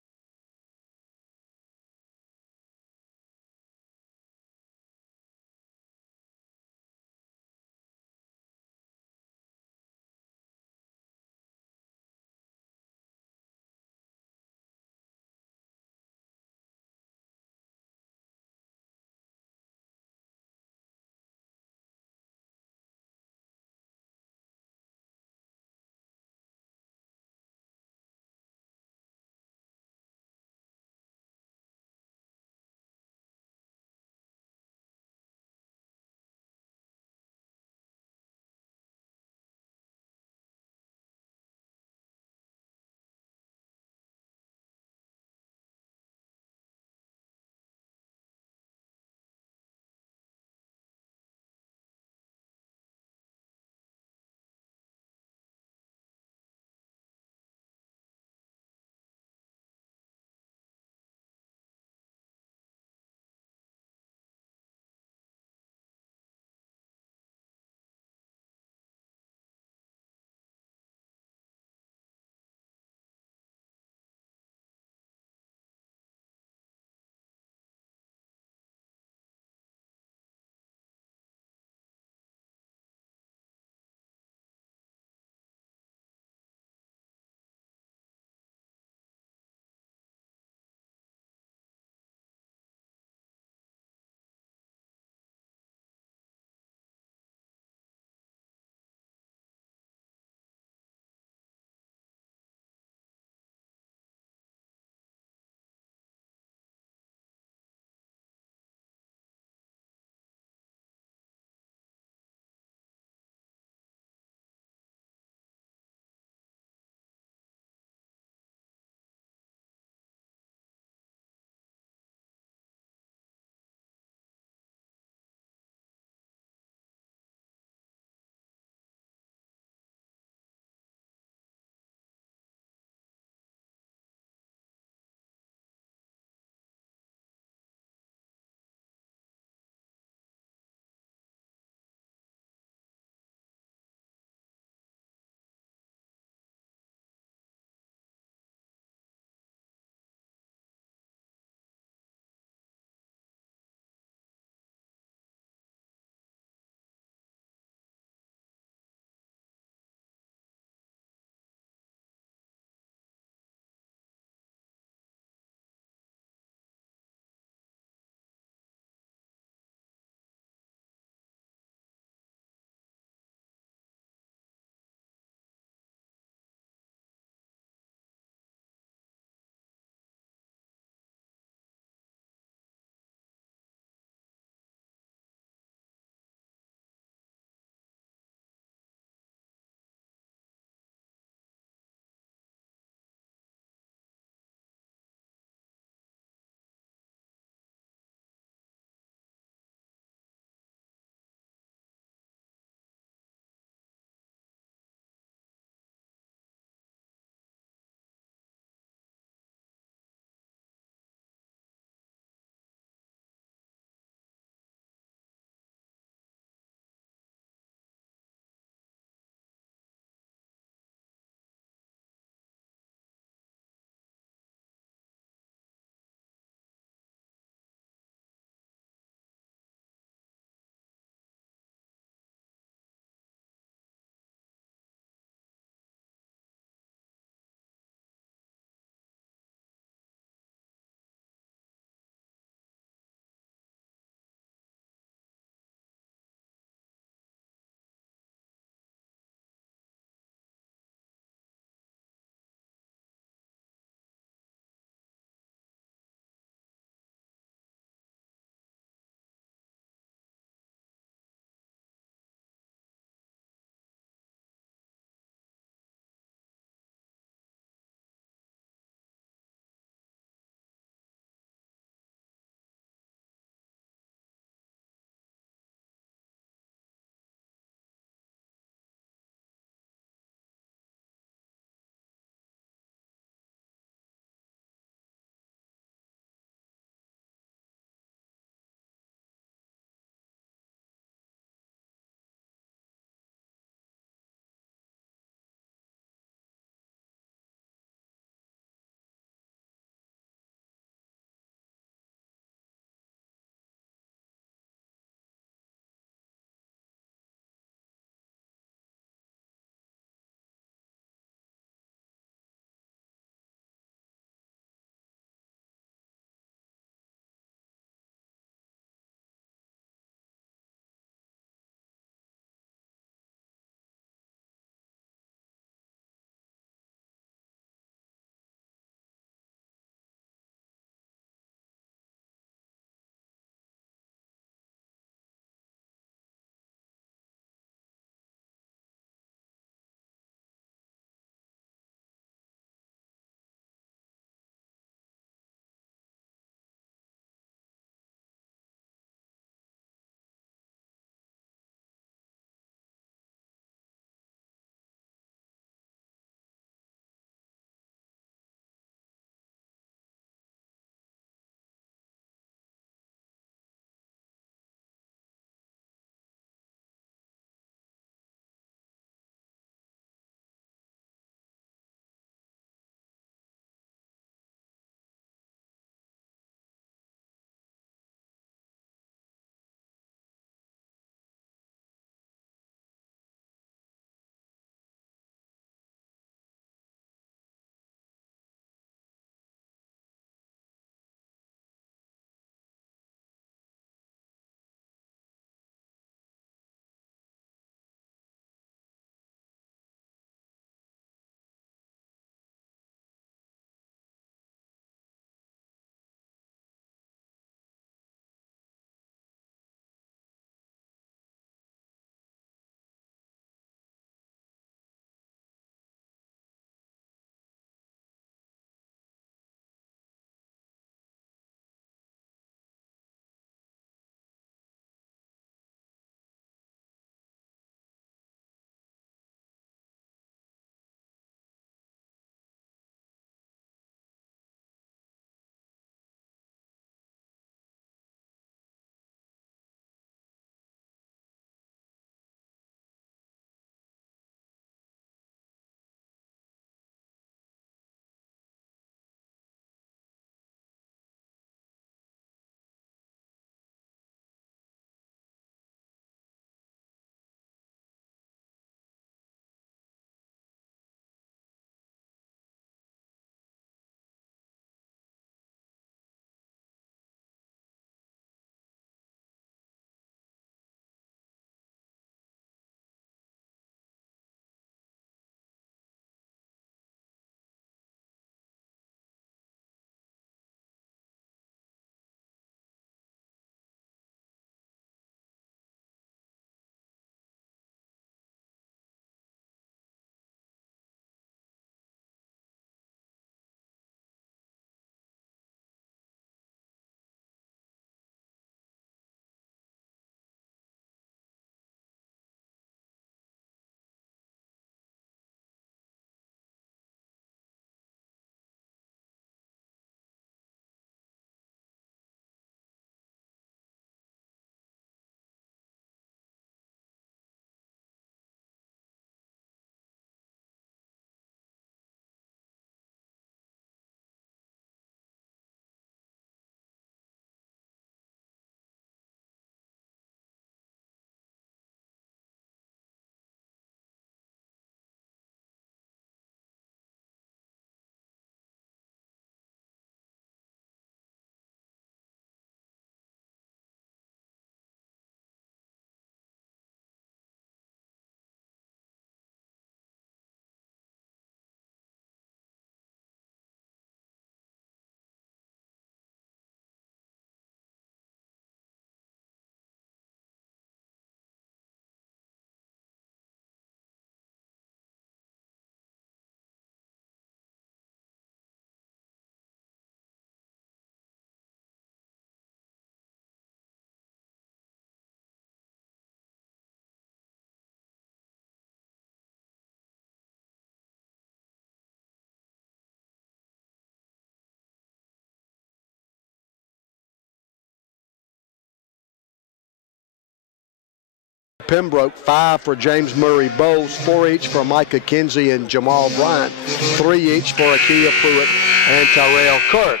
Pembroke, 5 for James Murray Bowles, 4 each for Micah Kinsey and Jamal Bryant, 3 each for Akia Pruitt and Tyrell Kirk.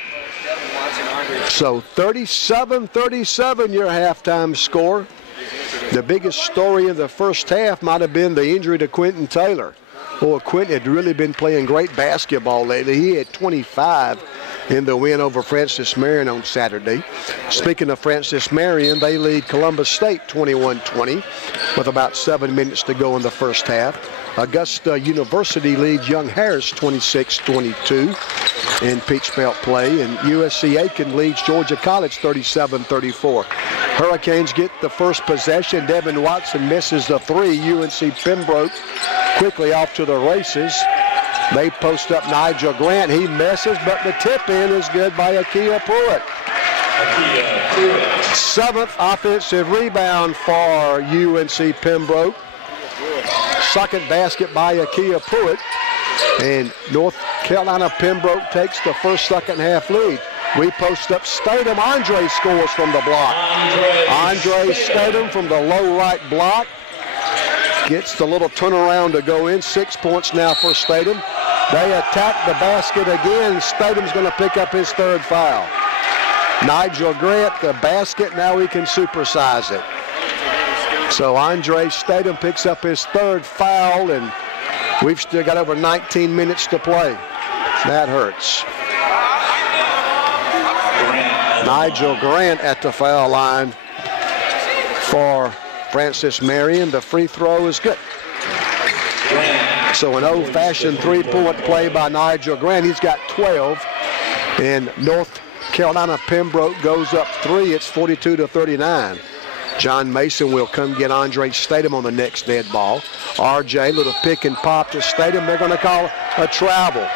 So 37-37 your halftime score. The biggest story in the first half might have been the injury to Quentin Taylor. Boy, Quentin had really been playing great basketball lately. He had 25 in the win over Francis Marion on Saturday. Speaking of Francis Marion, they lead Columbus State 21-20 with about 7 minutes to go in the first half. Augusta University leads Young Harris 26-22 in Peach Belt play, and USC Aiken leads Georgia College 37-34. Hurricanes get the first possession. Devin Watson misses the 3. UNC Pembroke quickly off to the races. They post up Nigel Grant. He misses, but the tip-in is good by Akia Pruitt. 7th offensive rebound for UNC Pembroke. 2nd basket by Akia Pruitt. And North Carolina Pembroke takes the first second half lead. We post up Statham. Andre scores from the block. Andre Statham from the low right block. Gets the little turnaround to go in. 6 points now for Statham. They attack the basket again. Statham's going to pick up his 3rd foul. Nigel Grant, the basket. Now he can supersize it. So Andre Statham picks up his 3rd foul, and we've still got over 19 minutes to play. That hurts. Nigel Grant at the foul line for Francis Marion. The free throw is good. So an old-fashioned 3-point play by Nigel Grant. He's got 12. And North Carolina Pembroke goes up 3. It's 42-39. John Mason will come get Andre Statham on the next dead ball. RJ, little pick and pop to Statham. They're going to call a travel.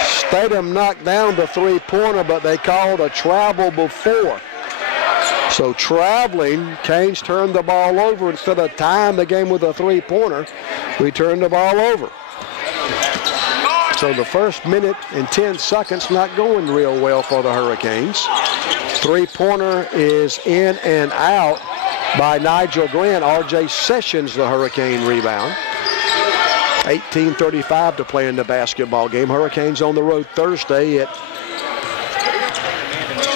Statham knocked down the 3-pointer, but they called a travel before. So traveling, Canes turned the ball over. Instead of tying the game with a 3-pointer, we turned the ball over. So the first minute and 10 seconds not going real well for the Hurricanes. 3-pointer is in and out by Nigel Grant. R.J. Sessions, the Hurricane rebound. 18:35 to play in the basketball game. Hurricanes on the road Thursday at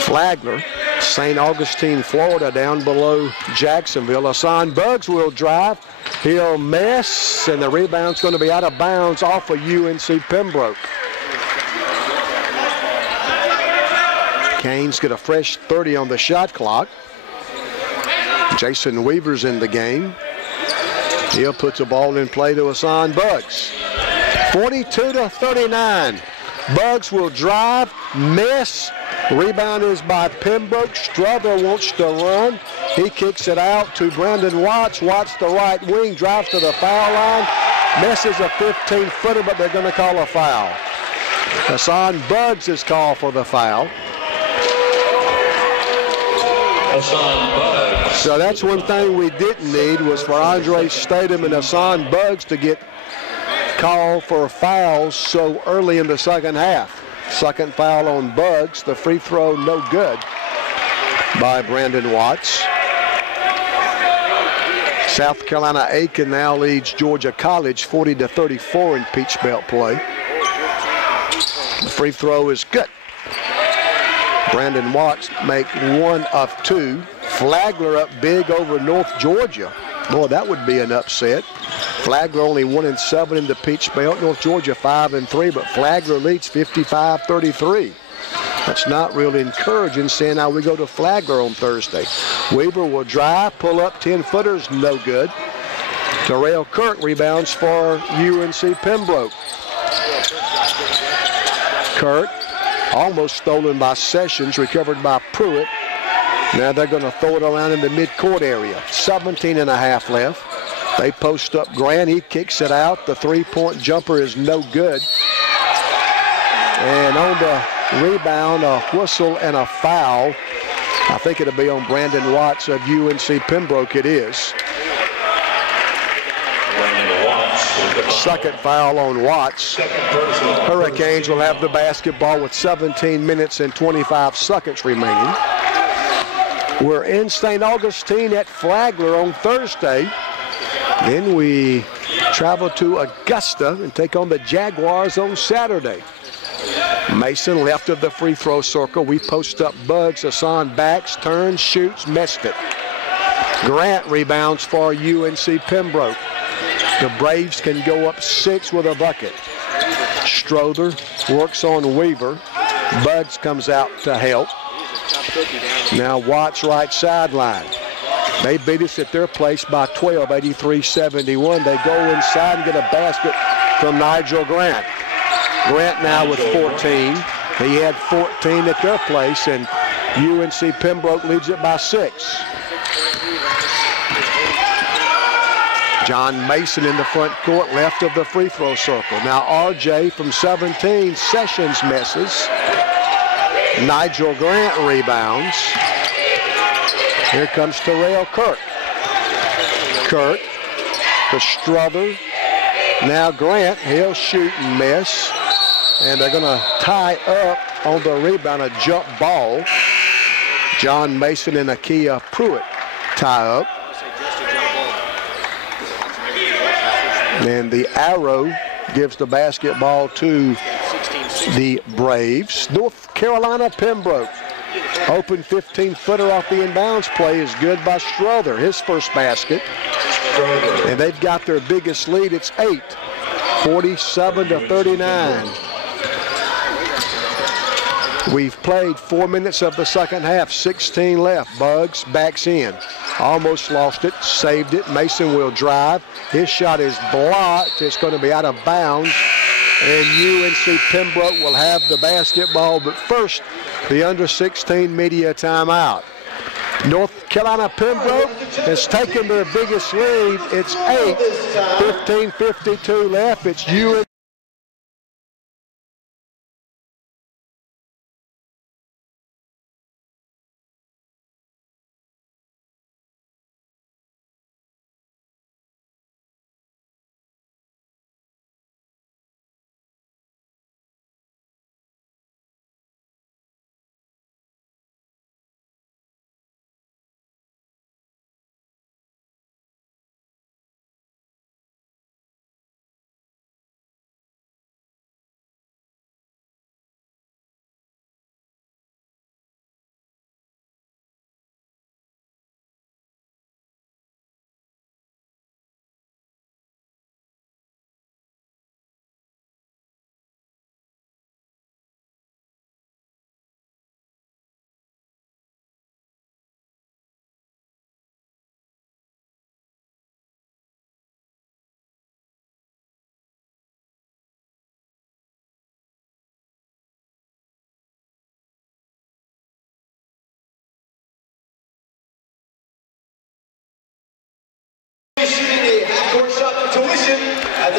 Flagler. St. Augustine, Florida, down below Jacksonville. Hassan Buggs will drive. He'll miss, and the rebound's going to be out of bounds off of UNC Pembroke. Canes get a fresh 30 on the shot clock. Jason Weaver's in the game. He'll put the ball in play to Hassan Buggs. 42-39. Buggs will drive, miss. Rebound is by Pembroke. Strother wants to run. He kicks it out to Brandon Watts. Watts, the right wing, drives to the foul line. Misses a 15-footer, but they're going to call a foul. Hassan Buggs is called for the foul. Hassan Buggs. So that's one thing we didn't need, was for Andre Statham and Hassan Buggs to get called for fouls so early in the second half. Second foul on Buggs. The free throw no good by Brandon Watts. South Carolina Aiken now leads Georgia College 40-34 in Peach Belt play. The free throw is good. Brandon Watts make 1 of 2. Flagler up big over North Georgia. Boy, that would be an upset. Flagler only 1-7 in the Peach Belt. North Georgia 5-3, but Flagler leads 55-33. That's not really encouraging, seeing how we go to Flagler on Thursday. Weaver will drive, pull up 10-footers, no good. Tyrell Kirk rebounds for UNC Pembroke. Kirk almost stolen by Sessions, recovered by Pruitt. Now they're going to throw it around in the midcourt area. 17.5 left. They post up Grant. He kicks it out. The 3-point jumper is no good. And on the rebound, a whistle and a foul. I think it'll be on Brandon Watts of UNC Pembroke. It is. Second foul on Watts. Hurricanes will have the basketball with 17 minutes and 25 seconds remaining. We're in St. Augustine at Flagler on Thursday. Then we travel to Augusta and take on the Jaguars on Saturday. Mason left of the free throw circle. We post up Bugs. Hassan backs, turns, shoots, missed it. Grant rebounds for UNC Pembroke. The Braves can go up 6 with a bucket. Strother works on Weaver. Bugs comes out to help. Now Watts right sideline. They beat us at their place by 12, 83-71. They go inside and get a basket from Nigel Grant. Grant now with 14. He had 14 at their place, and UNC Pembroke leads it by 6. John Mason in the front court, left of the free throw circle. Now RJ from 17, Sessions misses. Nigel Grant rebounds. Here comes Terrell Kirk. Kirk to Strother. Now Grant, he'll shoot and miss. And they're going to tie up on the rebound, a jump ball. John Mason and Akia Pruitt tie up. And the arrow gives the basketball to the Braves. North Carolina Pembroke. Open 15-footer off the inbounds play is good by Strother, his first basket. And they've got their biggest lead. It's 8, 47-39. We've played 4 minutes of the second half, 16 left. Bugs backs in. Almost lost it, saved it. Mason will drive. His shot is blocked. It's going to be out of bounds. And UNC Pembroke will have the basketball. But first, the under-16 media timeout. North Carolina Pembroke has taken their biggest lead. It's 8, 15:52 left. It's UNC.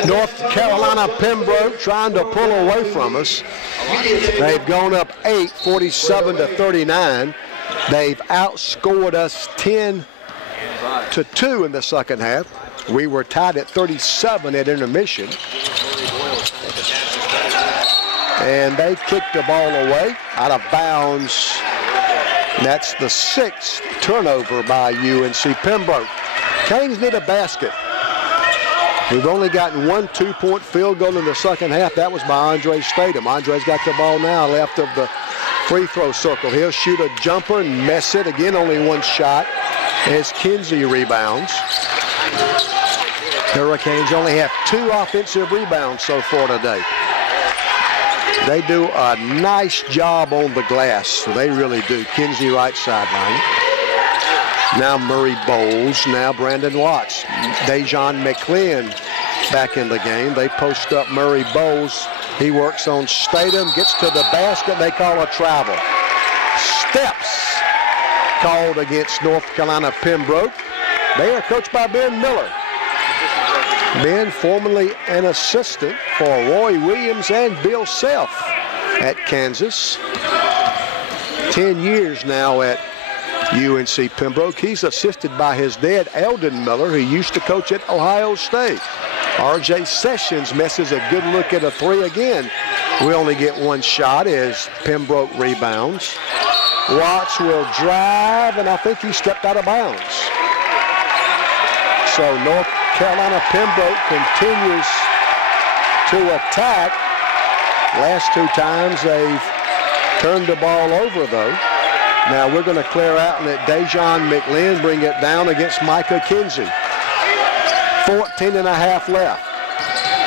North Carolina Pembroke trying to pull away from us. They've gone up 8, 47-39. They've outscored us 10-2 in the second half. We were tied at 37 at intermission. And they kicked the ball away out of bounds. That's the 6th turnover by UNC Pembroke. Canes need a basket. We've only gotten one 2-point field goal in the second half. That was by Andre Statham. Andre's got the ball now left of the free throw circle. He'll shoot a jumper and miss it. Again, only one shot as Kinsey rebounds. Hurricanes only have 2 offensive rebounds so far today. They do a nice job on the glass, so they really do. Kinsey right sideline. Now Murray Bowles, now Brandon Watts. Dejon McLean back in the game. They post up Murray Bowles. He works on Statham, gets to the basket. They call a travel. Steps called against North Carolina Pembroke. They are coached by Ben Miller. Ben, formerly an assistant for Roy Williams and Bill Self at Kansas. 10 years now at UNC Pembroke. He's assisted by his dad, Eldon Miller, who used to coach at Ohio State. RJ Sessions misses a good look at a 3 again. We only get one shot as Pembroke rebounds. Watts will drive, and I think he stepped out of bounds. So North Carolina Pembroke continues to attack. Last 2 times they've turned the ball over, though. Now we're going to clear out and let Dejon McLean bring it down against Micah Kinsey. 14.5 left.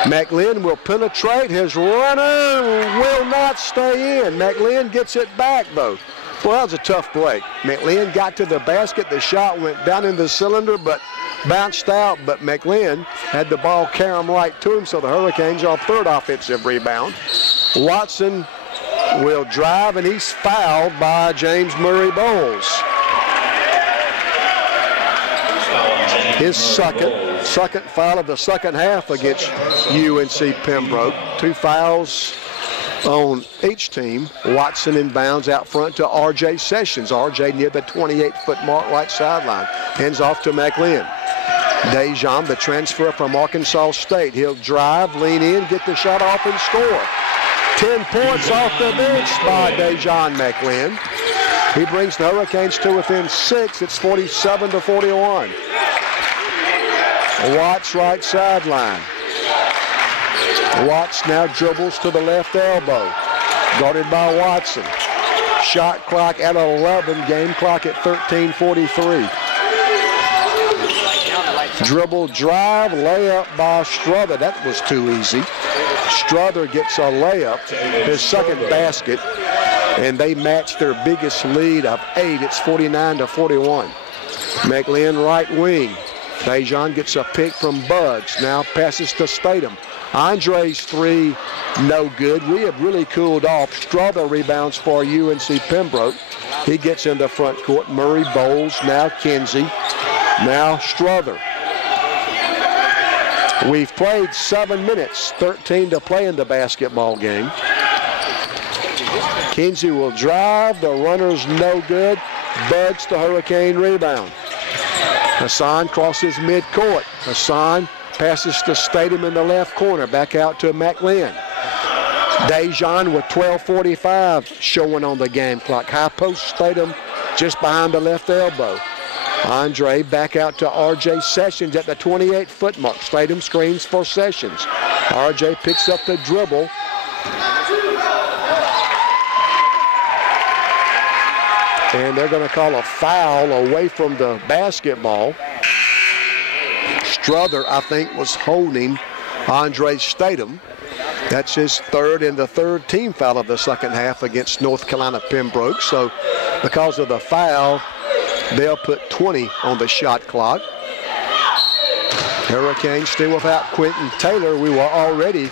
McLean will penetrate. His runner will not stay in. McLean gets it back, though. Well, that was a tough break. McLean got to the basket. The shot went down in the cylinder, but bounced out. But McLean had the ball carry him right to him, so the Hurricanes are 3rd offensive rebound. Watson will drive, and he's fouled by James Murray Bowles. His second foul of the second half against UNC Pembroke. 2 fouls on each team. Watson inbounds out front to R.J. Sessions. R.J. near the 28-foot mark, right sideline. Hands off to McLean. Dejon, the transfer from Arkansas State. He'll drive, lean in, get the shot off, and score. 10 points off the bench by Dejon McLean. He brings the Hurricanes to within 6. It's 47-41. Watts right sideline. Watts now dribbles to the left elbow. Guarded by Watson. Shot clock at 11. Game clock at 13:43. Dribble, drive, layup by Strother. That was too easy. Strother gets a layup, his second basket, and they match their biggest lead of 8. It's 49-41. McLean right wing. Dejon gets a pick from Bugs. Now passes to Statham. Andre's 3, no good. We have really cooled off. Strother rebounds for UNC Pembroke. He gets in the front court. Murray Bowles, now Kinsey, now Strother. We've played 7 minutes, 13 to play in the basketball game. Kinsey will drive. The runner's no good. Bugs the Hurricane rebound. Hassan crosses midcourt. Hassan passes to Statham in the left corner. Back out to McLean. Dejon with 12:45 showing on the game clock. High post Statham just behind the left elbow. Andre back out to R.J. Sessions at the 28-foot mark. Statham screens for Sessions. R.J. picks up the dribble. And they're going to call a foul away from the basketball. Strother, I think, was holding Andre Statham. That's his 3rd and the 3rd team foul of the second half against North Carolina Pembroke. So because of the foul, they'll put 20 on the shot clock. Hurricanes still without Quentin Taylor. We were already,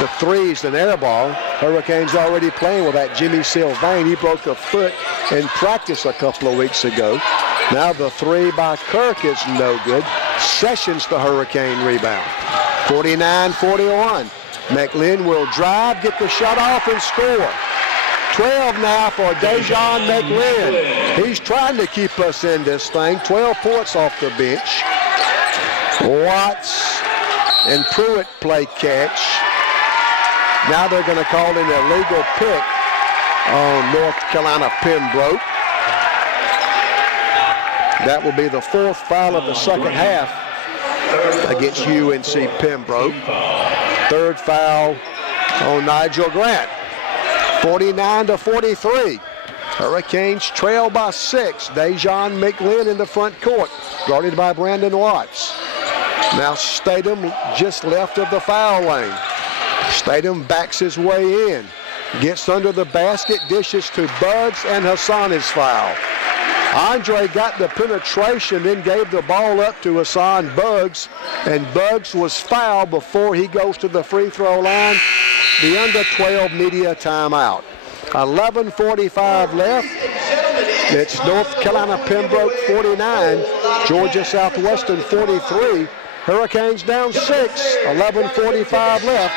the three's an air ball. Hurricanes already playing with that Jimmy Sylvain. He broke a foot in practice a couple of weeks ago. Now the 3 by Kirk is no good. Sessions the Hurricane rebound. 49-41. McLean will drive, get the shot off, and score. 12 now for Dejon McLean. He's trying to keep us in this thing. 12 points off the bench. Watts and Pruitt play catch. Now they're going to call an illegal pick on North Carolina Pembroke. That will be the 4th foul of the second half against UNC Pembroke. 3rd foul on Nigel Grant. 49-43. Hurricanes trail by 6. Dejon McLean in the front court, guarded by Brandon Watts. Now Statham just left of the foul lane. Statham backs his way in, gets under the basket, dishes to Bugs, and Hassan is fouled. Andre got the penetration, then gave the ball up to Hassan Bugs, and Bugs was fouled before he goes to the free throw line. The under 12 media timeout. 11:45 left. It's North Carolina Pembroke 49, Georgia Southwestern 43. Hurricanes down 6, 11:45 left.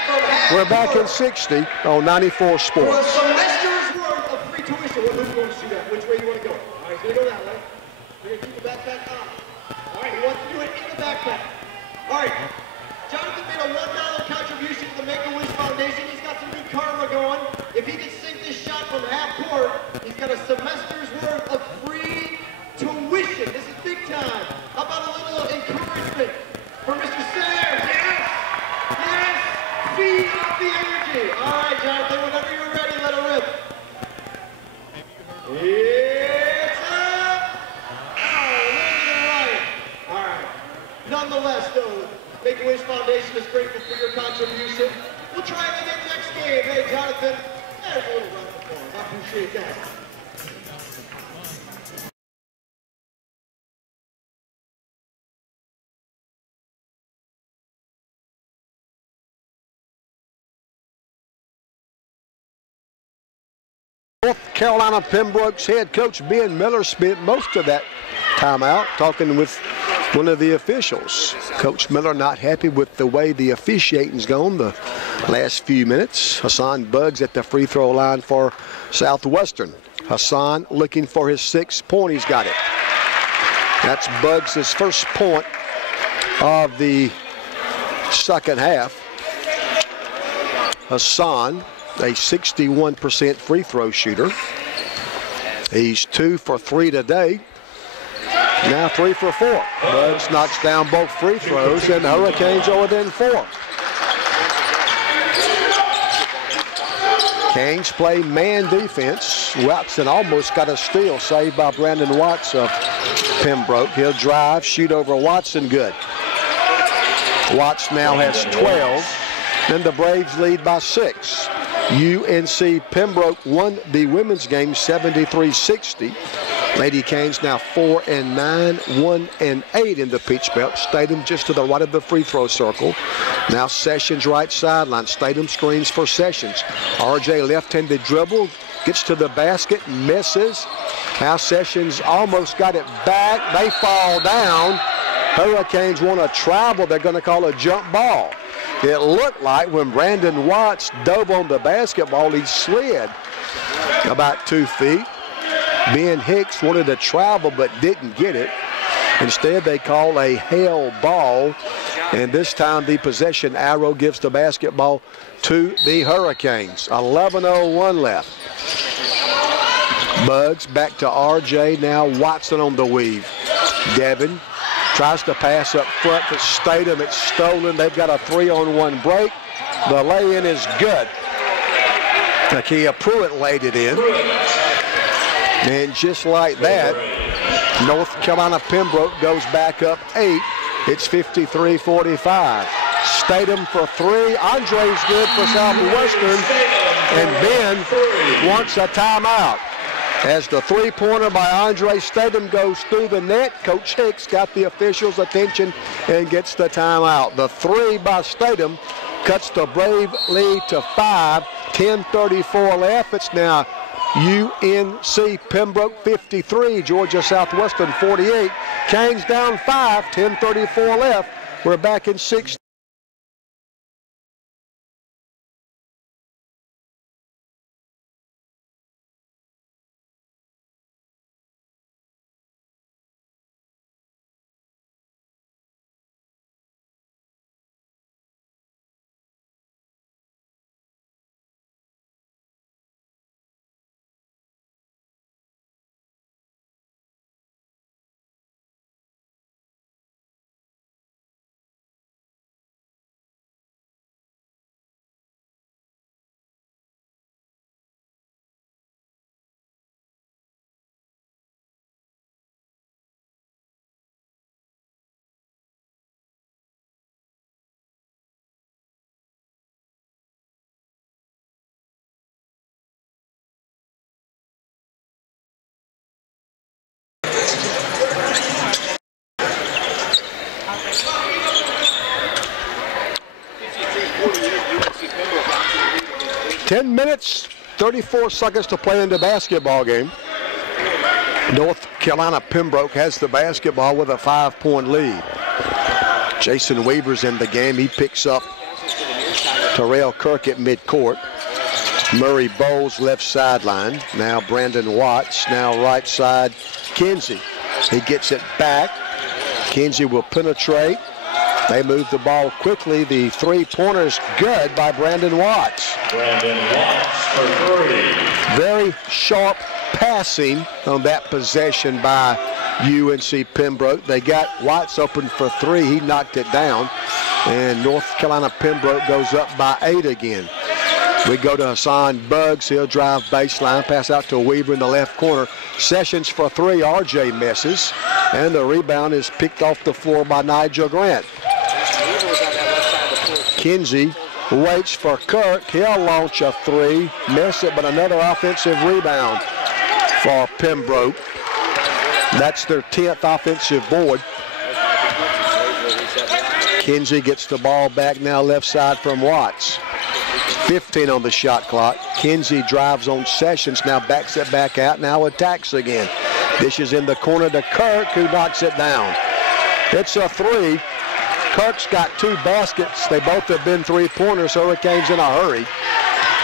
We're back in 60 on 94 Sports. For a semester's worth of free tuition, what are you going to shoot at? Which way you want to go? All right, he's going to go that way. You're going to keep the backpack on. All right, he wants to do it in the backpack. All right, Jonathan made a $1 contribution to the Make-A-Wish Foundation. He's got some good karma going. If he can sink this shot from half court, got a semester's worth of free tuition. This is big time. How about a little encouragement for Mr. Sayers? Yes! Yes! Feed off the energy. All right, Jonathan, whenever you're ready, let her rip. It's up! Oh, right. All right. Nonetheless, though, Make-A-Wish Foundation is grateful for your contribution. We'll try it again next game. Hey, Jonathan, there's a little round of applause. I appreciate that. North Carolina Pembroke's head coach Ben Miller spent most of that time out talking with one of the officials. Coach Miller not happy with the way the officiating's gone the last few minutes. Hassan Buggs at the free throw line for Southwestern. Hassan looking for his 6th point. He's got it. That's Buggs' first point of the second half. Hassan, a 61% free throw shooter. He's 2 for 3 today. Now 3 for 4. Buggs knocks down both free throws, and the Hurricanes are within 4. Canes play man defense. Watson almost got a steal saved by Brandon Watts of Pembroke. He'll drive, shoot over Watson, good. Watts now has 12, and the Braves lead by 6. UNC Pembroke won the women's game 73-60. Lady Canes now 4-9, 1-8 in the Peach Belt. Statham just to the right of the free throw circle. Now Sessions right sideline. Statham screens for Sessions. RJ left-handed dribble, gets to the basket, misses. Now Sessions almost got it back. They fall down. Hurricanes want a travel. They're going to call a jump ball. It looked like when Brandon Watts dove on the basketball, he slid about 2 feet. Ben Hicks wanted to travel but didn't get it. Instead, they call a held ball, and this time the possession arrow gives the basketball to the Hurricanes. 11:01 left. Buggs back to RJ, now Watson on the weave. Devin tries to pass up front to Statham. It's stolen. They've got a 3-on-1 break. The lay-in is good. Takia Pruitt laid it in. And just like that, North Carolina Pembroke goes back up 8. It's 53-45. Statham for 3. Andre's good for Southwestern. And Ben wants a timeout. As the three-pointer by Andre Statham goes through the net, Coach Hicks got the officials' attention and gets the timeout. The 3 by Statham cuts the Brave lead to 5. 10:34 left. It's now UNC Pembroke 53, Georgia Southwestern 48. Canes down 5, 10:34 left. We're back in 6. Ten minutes, 34 seconds to play in the basketball game. North Carolina Pembroke has the basketball with a 5-point lead. Jason Weaver's in the game. He picks up Terrell Kirk at midcourt. Murray Bowles left sideline. Now Brandon Watts. Now right side Kinsey. He gets it back. Kinsey will penetrate. They move the ball quickly. The three-pointer's good by Brandon Watts. Brandon Watts for 3. Very sharp passing on that possession by UNC Pembroke. They got Watts open for 3. He knocked it down. And North Carolina Pembroke goes up by 8 again. We go to Hassan Buggs. He'll drive baseline, pass out to Weaver in the left corner. Sessions for 3. RJ misses. And the rebound is picked off the floor by Nigel Grant. Kinsey waits for Kirk. He'll launch a 3. Miss it, but another offensive rebound for Pembroke. That's their 10th offensive board. Kinsey gets the ball back now left side from Watts. 15 on the shot clock. Kinsey drives on Sessions, now backs it back out, now attacks again. Dishes in the corner to Kirk, who knocks it down. It's a 3. Kirk's got 2 baskets. They both have been 3-pointers. Hurricanes in a hurry.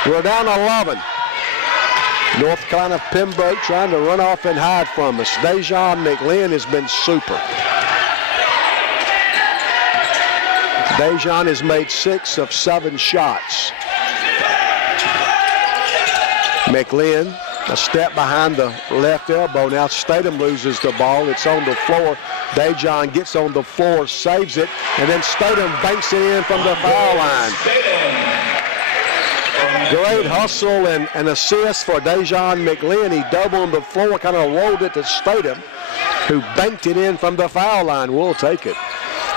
We're down 11. North Carolina Pembroke trying to run off and hide from us. Dejan McLean has been super. Dejan has made 6 of 7 shots. McLean, a step behind the left elbow. Now Statham loses the ball. It's on the floor. Dejan gets on the floor, saves it, and then Statham banks it in from the foul line. Great hustle and assist for Dejan McLean. He doubled on the floor, kind of rolled it to Statham, who banked it in from the foul line. We'll take it.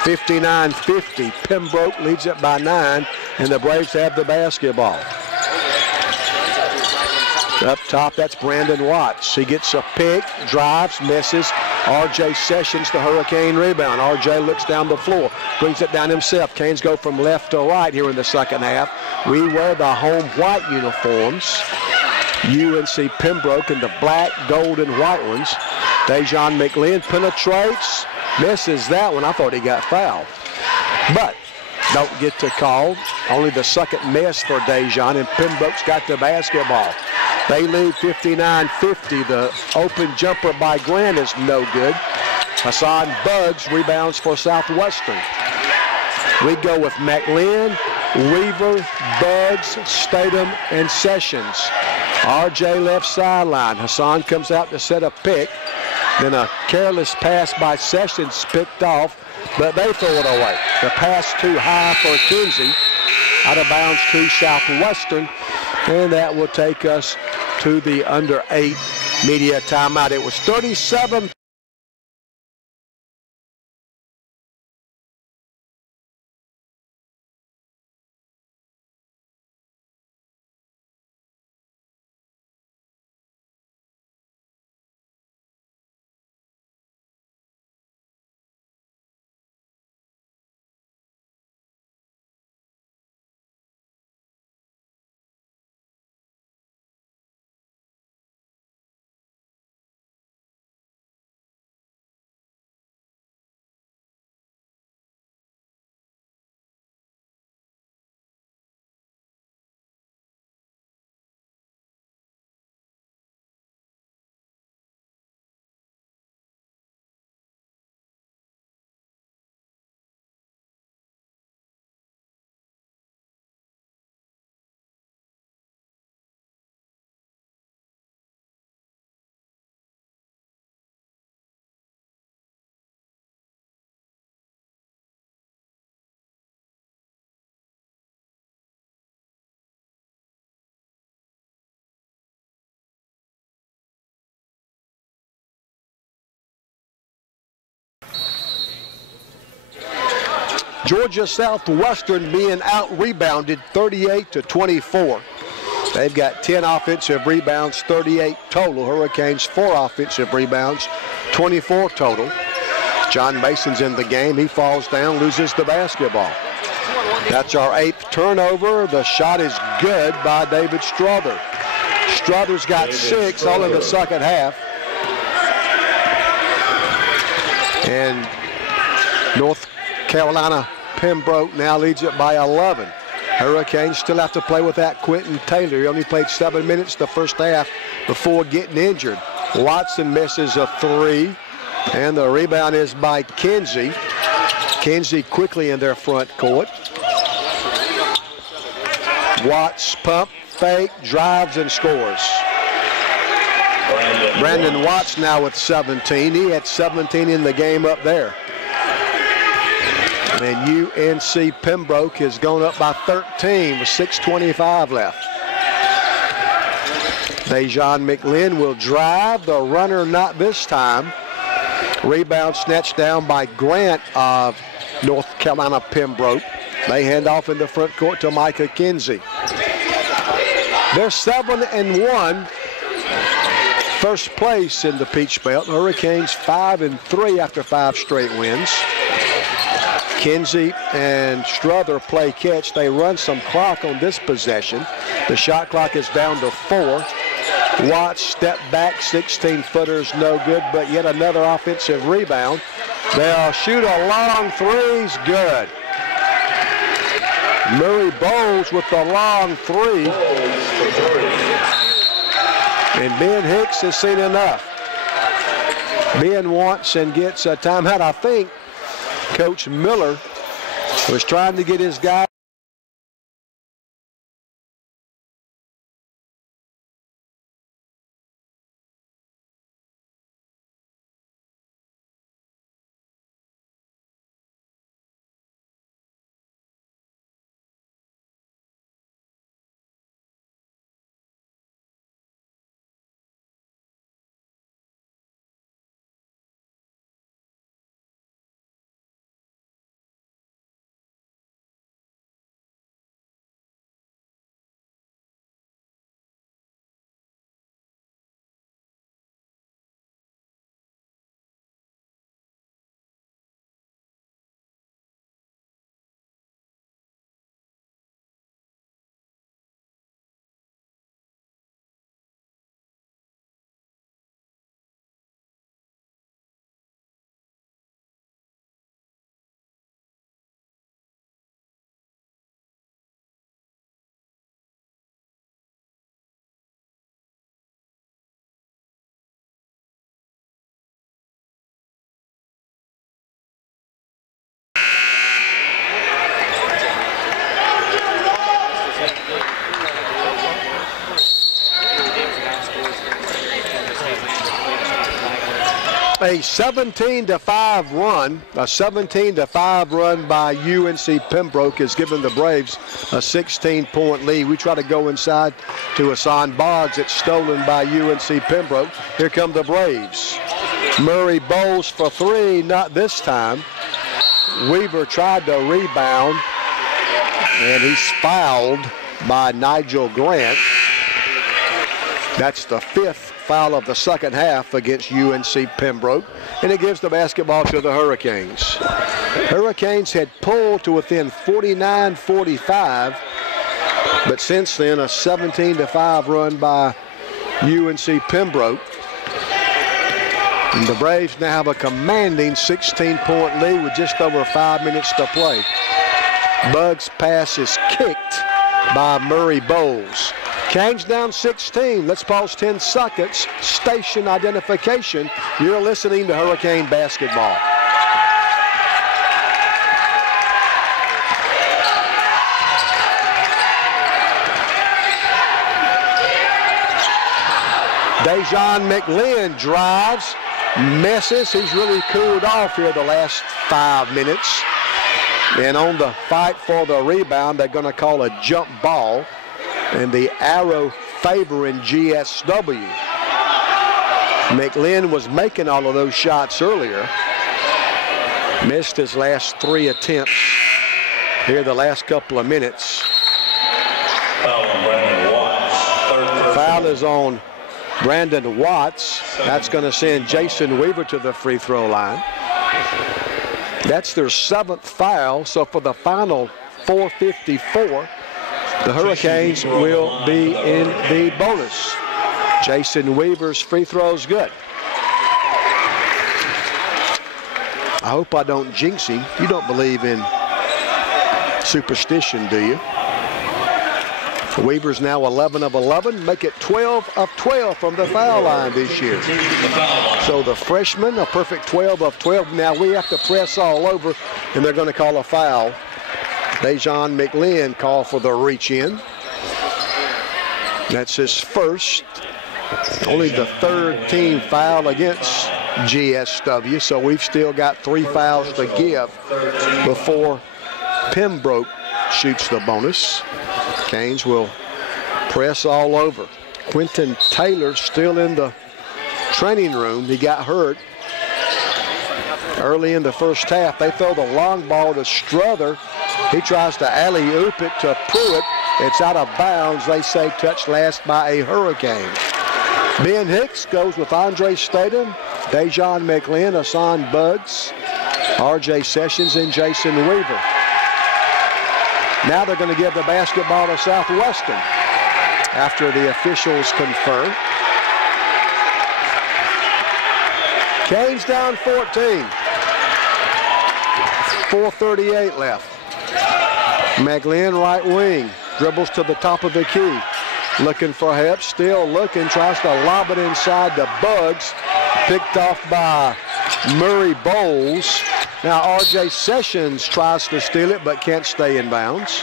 59-50. Pembroke leads it by 9, and the Braves have the basketball. Up top, that's Brandon Watts. He gets a pick, drives, misses. RJ Sessions, the Hurricane rebound. RJ looks down the floor, brings it down himself. Canes go from left to right here in the second half. We wear the home white uniforms. UNC Pembroke in the black, gold, and white ones. Dejan McLean penetrates, misses that one. I thought he got fouled. But don't get to call. Only the second miss for Dejan, and Pembroke's got the basketball. They lead 59-50. The open jumper by Grant is no good. Hassan Buggs rebounds for Southwestern. We go with McLean, Weaver, Buggs, Statham, and Sessions. RJ left sideline. Hassan comes out to set a pick. Then a careless pass by Sessions picked off, but they throw it away. The pass too high for Kinsey. Out of bounds to Southwestern. And that will take us to the under 8 media timeout. It was 37. Georgia Southwestern being out-rebounded 38-24. They've got 10 offensive rebounds, 38 total. Hurricanes 4 offensive rebounds, 24 total. John Mason's in the game. He falls down, loses the basketball. That's our 8th turnover. The shot is good by David Strother. Strother's got 6 all in the second half. And North Carolina Pembroke now leads it by 11. Hurricanes still have to play without Quentin Taylor. He only played 7 minutes the first half before getting injured. Watson misses a 3, and the rebound is by Kinsey. Kinsey quickly in their front court. Watts pump, fake, drives, and scores. Brandon Watts now with 17. He had 17 in the game up there. And UNC Pembroke has gone up by 13 with 6:25 left. Dejan McLean will drive. The runner not this time. Rebound snatched down by Grant of North Carolina Pembroke. They hand off in the front court to Micah Kinsey. They're 7-1. First place in the Peach Belt. Hurricanes 5-3 after 5 straight wins. Kinsey and Strother play catch. They run some clock on this possession. The shot clock is down to 4. Watts step back, 16-footers, no good, but yet another offensive rebound. They'll shoot a long threes, good. Murray Bowles with the long three. And Ben Hicks has seen enough. Ben wants and gets a timeout. I think Coach Miller was trying to get his guy. A 17-5 run, a 17-5 run by UNC Pembroke has given the Braves a 16-point lead. We try to go inside to Hassan Boggs. It's stolen by UNC Pembroke. Here come the Braves. Murray Bowles for 3, not this time. Weaver tried to rebound, and he's fouled by Nigel Grant. That's the 5th foul of the second half against UNC Pembroke, and it gives the basketball to the Hurricanes. Hurricanes had pulled to within 49-45, but since then a 17-5 run by UNC Pembroke. And the Braves now have a commanding 16-point lead with just over 5 minutes to play. Buggs' pass is kicked by Murray Bowles. Canes down 16. Let's pause 10 seconds. Station identification. You're listening to Hurricane Basketball. Dejan McLean drives, misses. He's really cooled off here the last 5 minutes. And on the fight for the rebound, they're going to call a jump ball. And the arrow favoring GSW. McLean was making all of those shots earlier. Missed his last 3 attempts here the last couple of minutes. Foul is on Brandon Watts. That's going to send Jason Weaver to the free throw line. That's their 7th foul. So for the final 4:54, the Hurricanes will be in the bonus. Jason Weaver's free throw's good. I hope I don't jinx him. You don't believe in superstition, do you? Weaver's now 11 of 11. Make it 12 of 12 from the foul line this year. So the freshman, a perfect 12 of 12. Now we have to press all over, and they're going to call a foul. Dejan McLean called for the reach in. That's his first. Only the third team foul against GSW, so we've still got 3 fouls to give before Pembroke shoots the bonus. Canes will press all over. Quentin Taylor still in the training room. He got hurt early in the first half. They throw the long ball to Strother. He tries to alley-oop it to Pruitt. It's out of bounds. They say touched last by a Hurricane. Ben Hicks goes with Andre Statham, Dejan McLean, Hassan Buggs, R.J. Sessions, and Jason Weaver. Now they're going to give the basketball to Southwestern after the officials confer. Canes down 14. 4:38 left. McLean, right wing, dribbles to the top of the key. Looking for help, still looking, tries to lob it inside to Buggs. Picked off by Murray Bowles. Now R.J. Sessions tries to steal it but can't stay in bounds.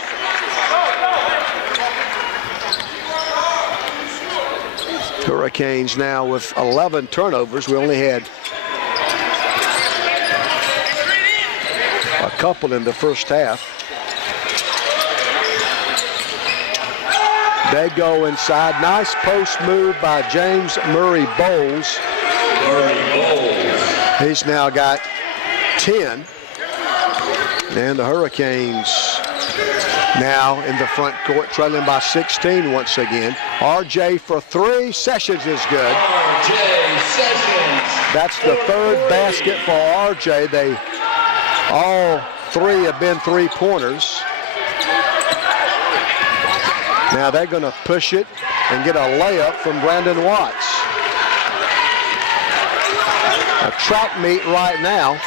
Hurricanes now with 11 turnovers. We only had a couple in the first half. They go inside. Nice post move by James Murray Bowles. He's now got 10. And the Hurricanes now in the front court, trailing by 16 once again. RJ for 3. Sessions is good. RJ Sessions. That's the third basket for RJ. They all 3 have been 3-pointers. Now they're going to push it and get a layup from Brandon Watts. A track meet right now.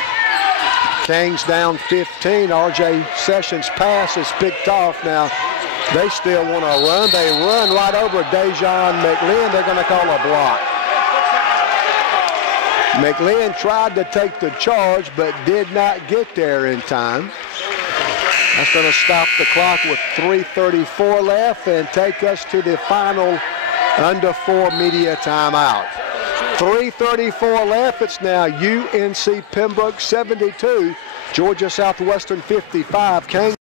Canes down 15. R.J. Sessions' pass is picked off. Now they still want to run. They run right over Dejan McLean. They're going to call a block. McLean tried to take the charge but did not get there in time. That's going to stop the clock with 3:34 left and take us to the final under 4 media timeout. 3:34 left. It's now UNC Pembroke 72, Georgia Southwestern 55. Canes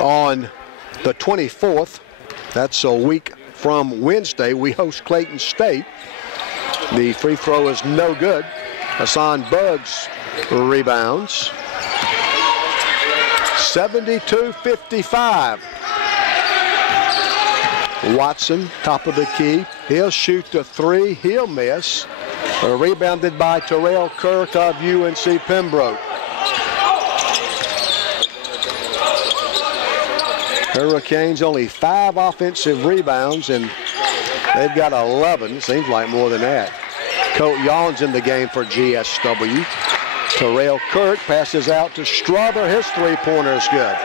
on the 24th, that's a week from Wednesday, we host Clayton State. The free throw is no good. Hassan Buggs rebounds. 72-55. Watson, top of the key. He'll shoot the 3. He'll miss. Rebounded by Terrell Kirk of UNC Pembroke. Hurricanes only 5 offensive rebounds, and they've got 11. Seems like more than that. Colt Yawn's in the game for GSW. Terrell Kirk passes out to Strother. His 3-pointer is good.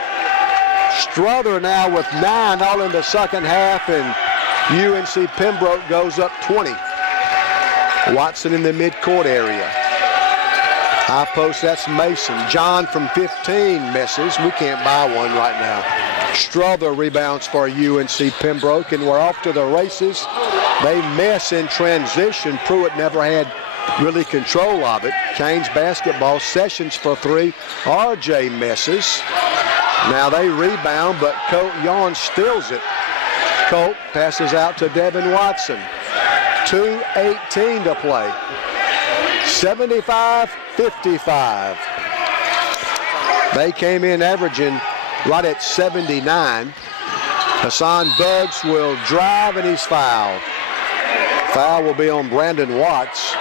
Strother now with 9 all in the second half, and UNC Pembroke goes up 20. Watson in the midcourt area. High post, that's Mason. John from 15 misses. We can't buy one right now. Strother rebounds for UNC Pembroke, and we're off to the races They miss in transition. Pruitt never had really control of it. Canes basketball. Sessions for three. RJ misses. Now they rebound, but Colt Jan steals it. Colt passes out to Devin Watson. 2:18 to play. 75-55. They came in averaging right at 79. Hassan Buggs will drive, and he's fouled. Foul will be on Brandon Watts.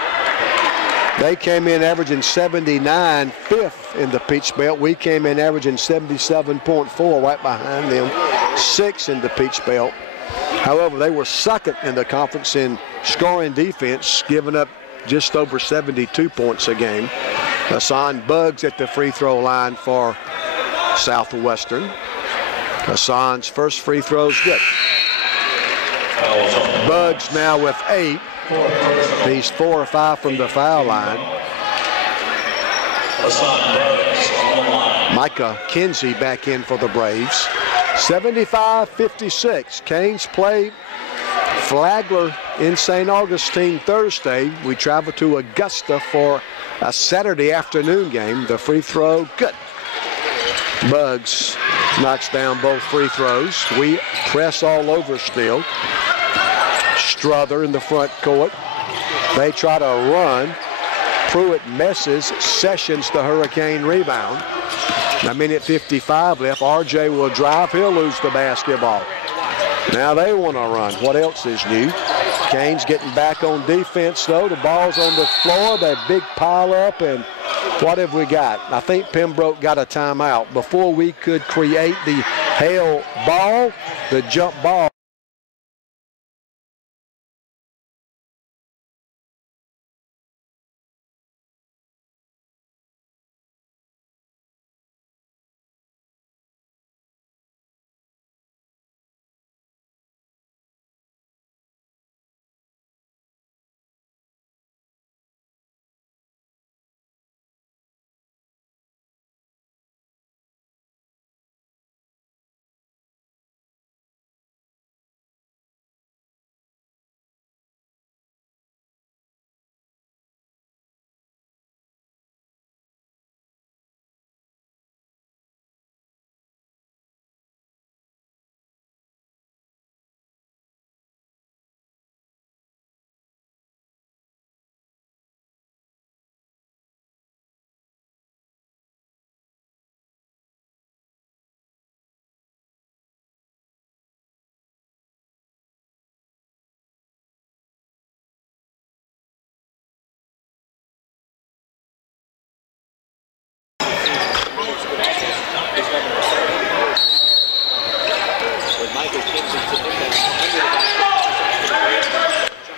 They came in averaging 79, fifth in the Peach Belt. We came in averaging 77.4, right behind them, sixth in the Peach Belt. However, they were second in the conference in scoring defense, giving up just over 72 points a game. Hassan Buggs at the free throw line for Southwestern. Hassan's first free throw is good. Buggs now with 8. He's 4 or 5 from the foul line. Micah Kinsey back in for the Braves. 75-56. Canes play Flagler in St. Augustine Thursday. We travel to Augusta for a Saturday afternoon game. The free throw, good. Buggs knocks down both free throws. We press all over still. Strother in the front court. They try to run. Pruitt messes. Sessions the Hurricane rebound. A minute 55 left. RJ will drive. He'll lose the basketball. Now they want to run. What else is new? Canes getting back on defense, though. The ball's on the floor. That big pile up, and what have we got? I think Pembroke got a timeout. Before we could create the hail ball, the jump ball.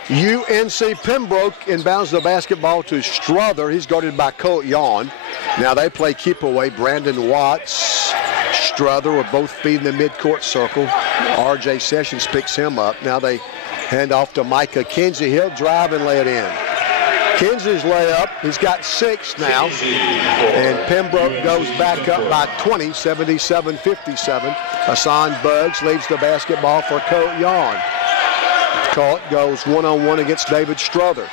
UNC Pembroke inbounds the basketball to Strother. He's guarded by Colt Jan. Now they play keep away. Brandon Watts, Strother were both feet in the midcourt circle. RJ Sessions picks him up. Now they hand off to Micah Kinsey. He'll drive and lay it in. Kinsey's layup, he's got 6 now. And Pembroke goes back up by 20, 77-57. Hassan Buggs leaves the basketball for Colt Jan. Colt goes one-on-one against David Strother.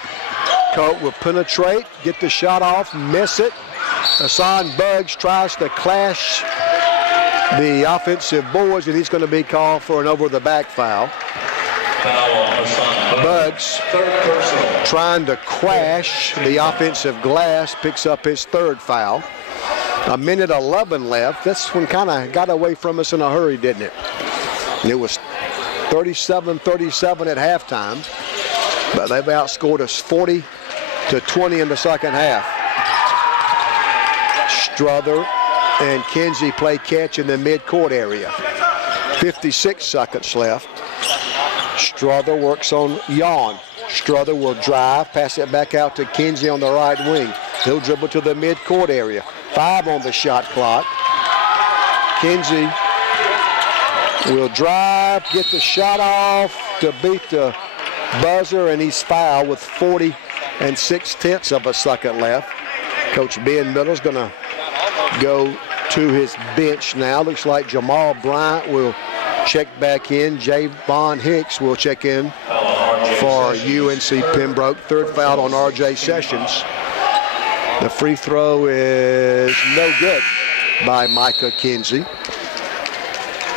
Colt will penetrate, get the shot off, miss it. Hassan Buggs tries to clash the offensive boards, and he's going to be called for an over-the-back foul. Buggs trying to crash the offensive glass, picks up his 3rd foul. A minute 11 left. This one kind of got away from us in a hurry, didn't it? And it was 37-37 at halftime, but they've outscored us 40-20 in the second half. Strother and Kinsey play catch in the midcourt area. 56 seconds left. Strother works on Jan. Strother will drive, pass it back out to Kinsey on the right wing. He'll dribble to the midcourt area. 5 on the shot clock. Kinsey will drive, get the shot off to beat the buzzer, and he's fouled with 40 6/10 of a second left. Coach Ben Miller's going to go to his bench now. Looks like Jamal Bryant will check back in. Javon Hicks will check in for UNC Pembroke. Third foul on R.J. Sessions. The free throw is no good by Micah Kinsey.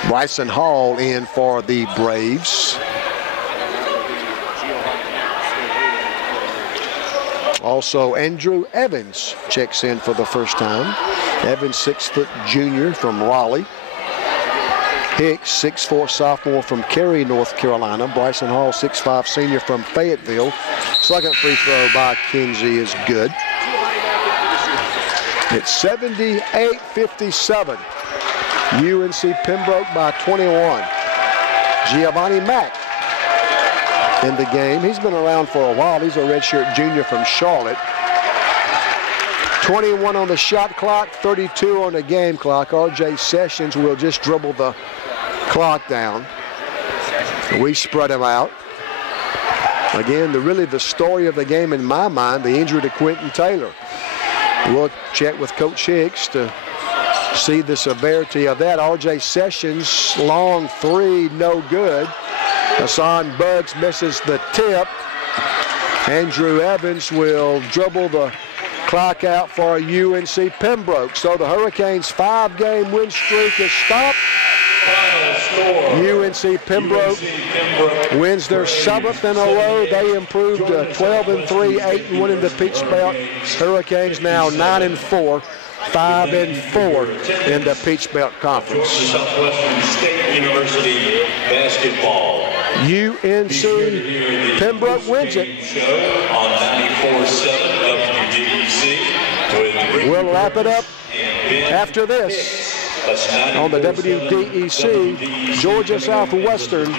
Bryson Hall in for the Braves. Also, Andrew Evans checks in for the first time. Evans, 6-foot junior from Raleigh. Hicks, 6'4" sophomore from Cary, North Carolina. Bryson Hall, 6'5" senior from Fayetteville. Second free throw by Kinsey is good. It's 78-57. UNC Pembroke by 21. Giovanni Mack in the game. He's been around for a while. He's a redshirt junior from Charlotte. 21 on the shot clock, 32 on the game clock. R.J. Sessions will just dribble the clock down. We spread him out. Again, really the story of the game in my mind, the injury to Quentin Taylor. We'll check with Coach Hicks to see the severity of that. R.J. Sessions, long three, no good. Hassan Buggs misses the tip. Andrew Evans will dribble the clock out for UNC Pembroke. So the Hurricanes' 5-game win streak is stopped. UNC Pembroke wins their 7th in a row. They improved to 12-3, 8-1 in the Peach Belt. Hurricanes now 9-4, 5-4 in the Peach Belt Conference. Southwestern State University basketball. UNC Pembroke wins it. On 94.7 WDEC. We'll wrap it up after this on the WDEC Georgia Southwestern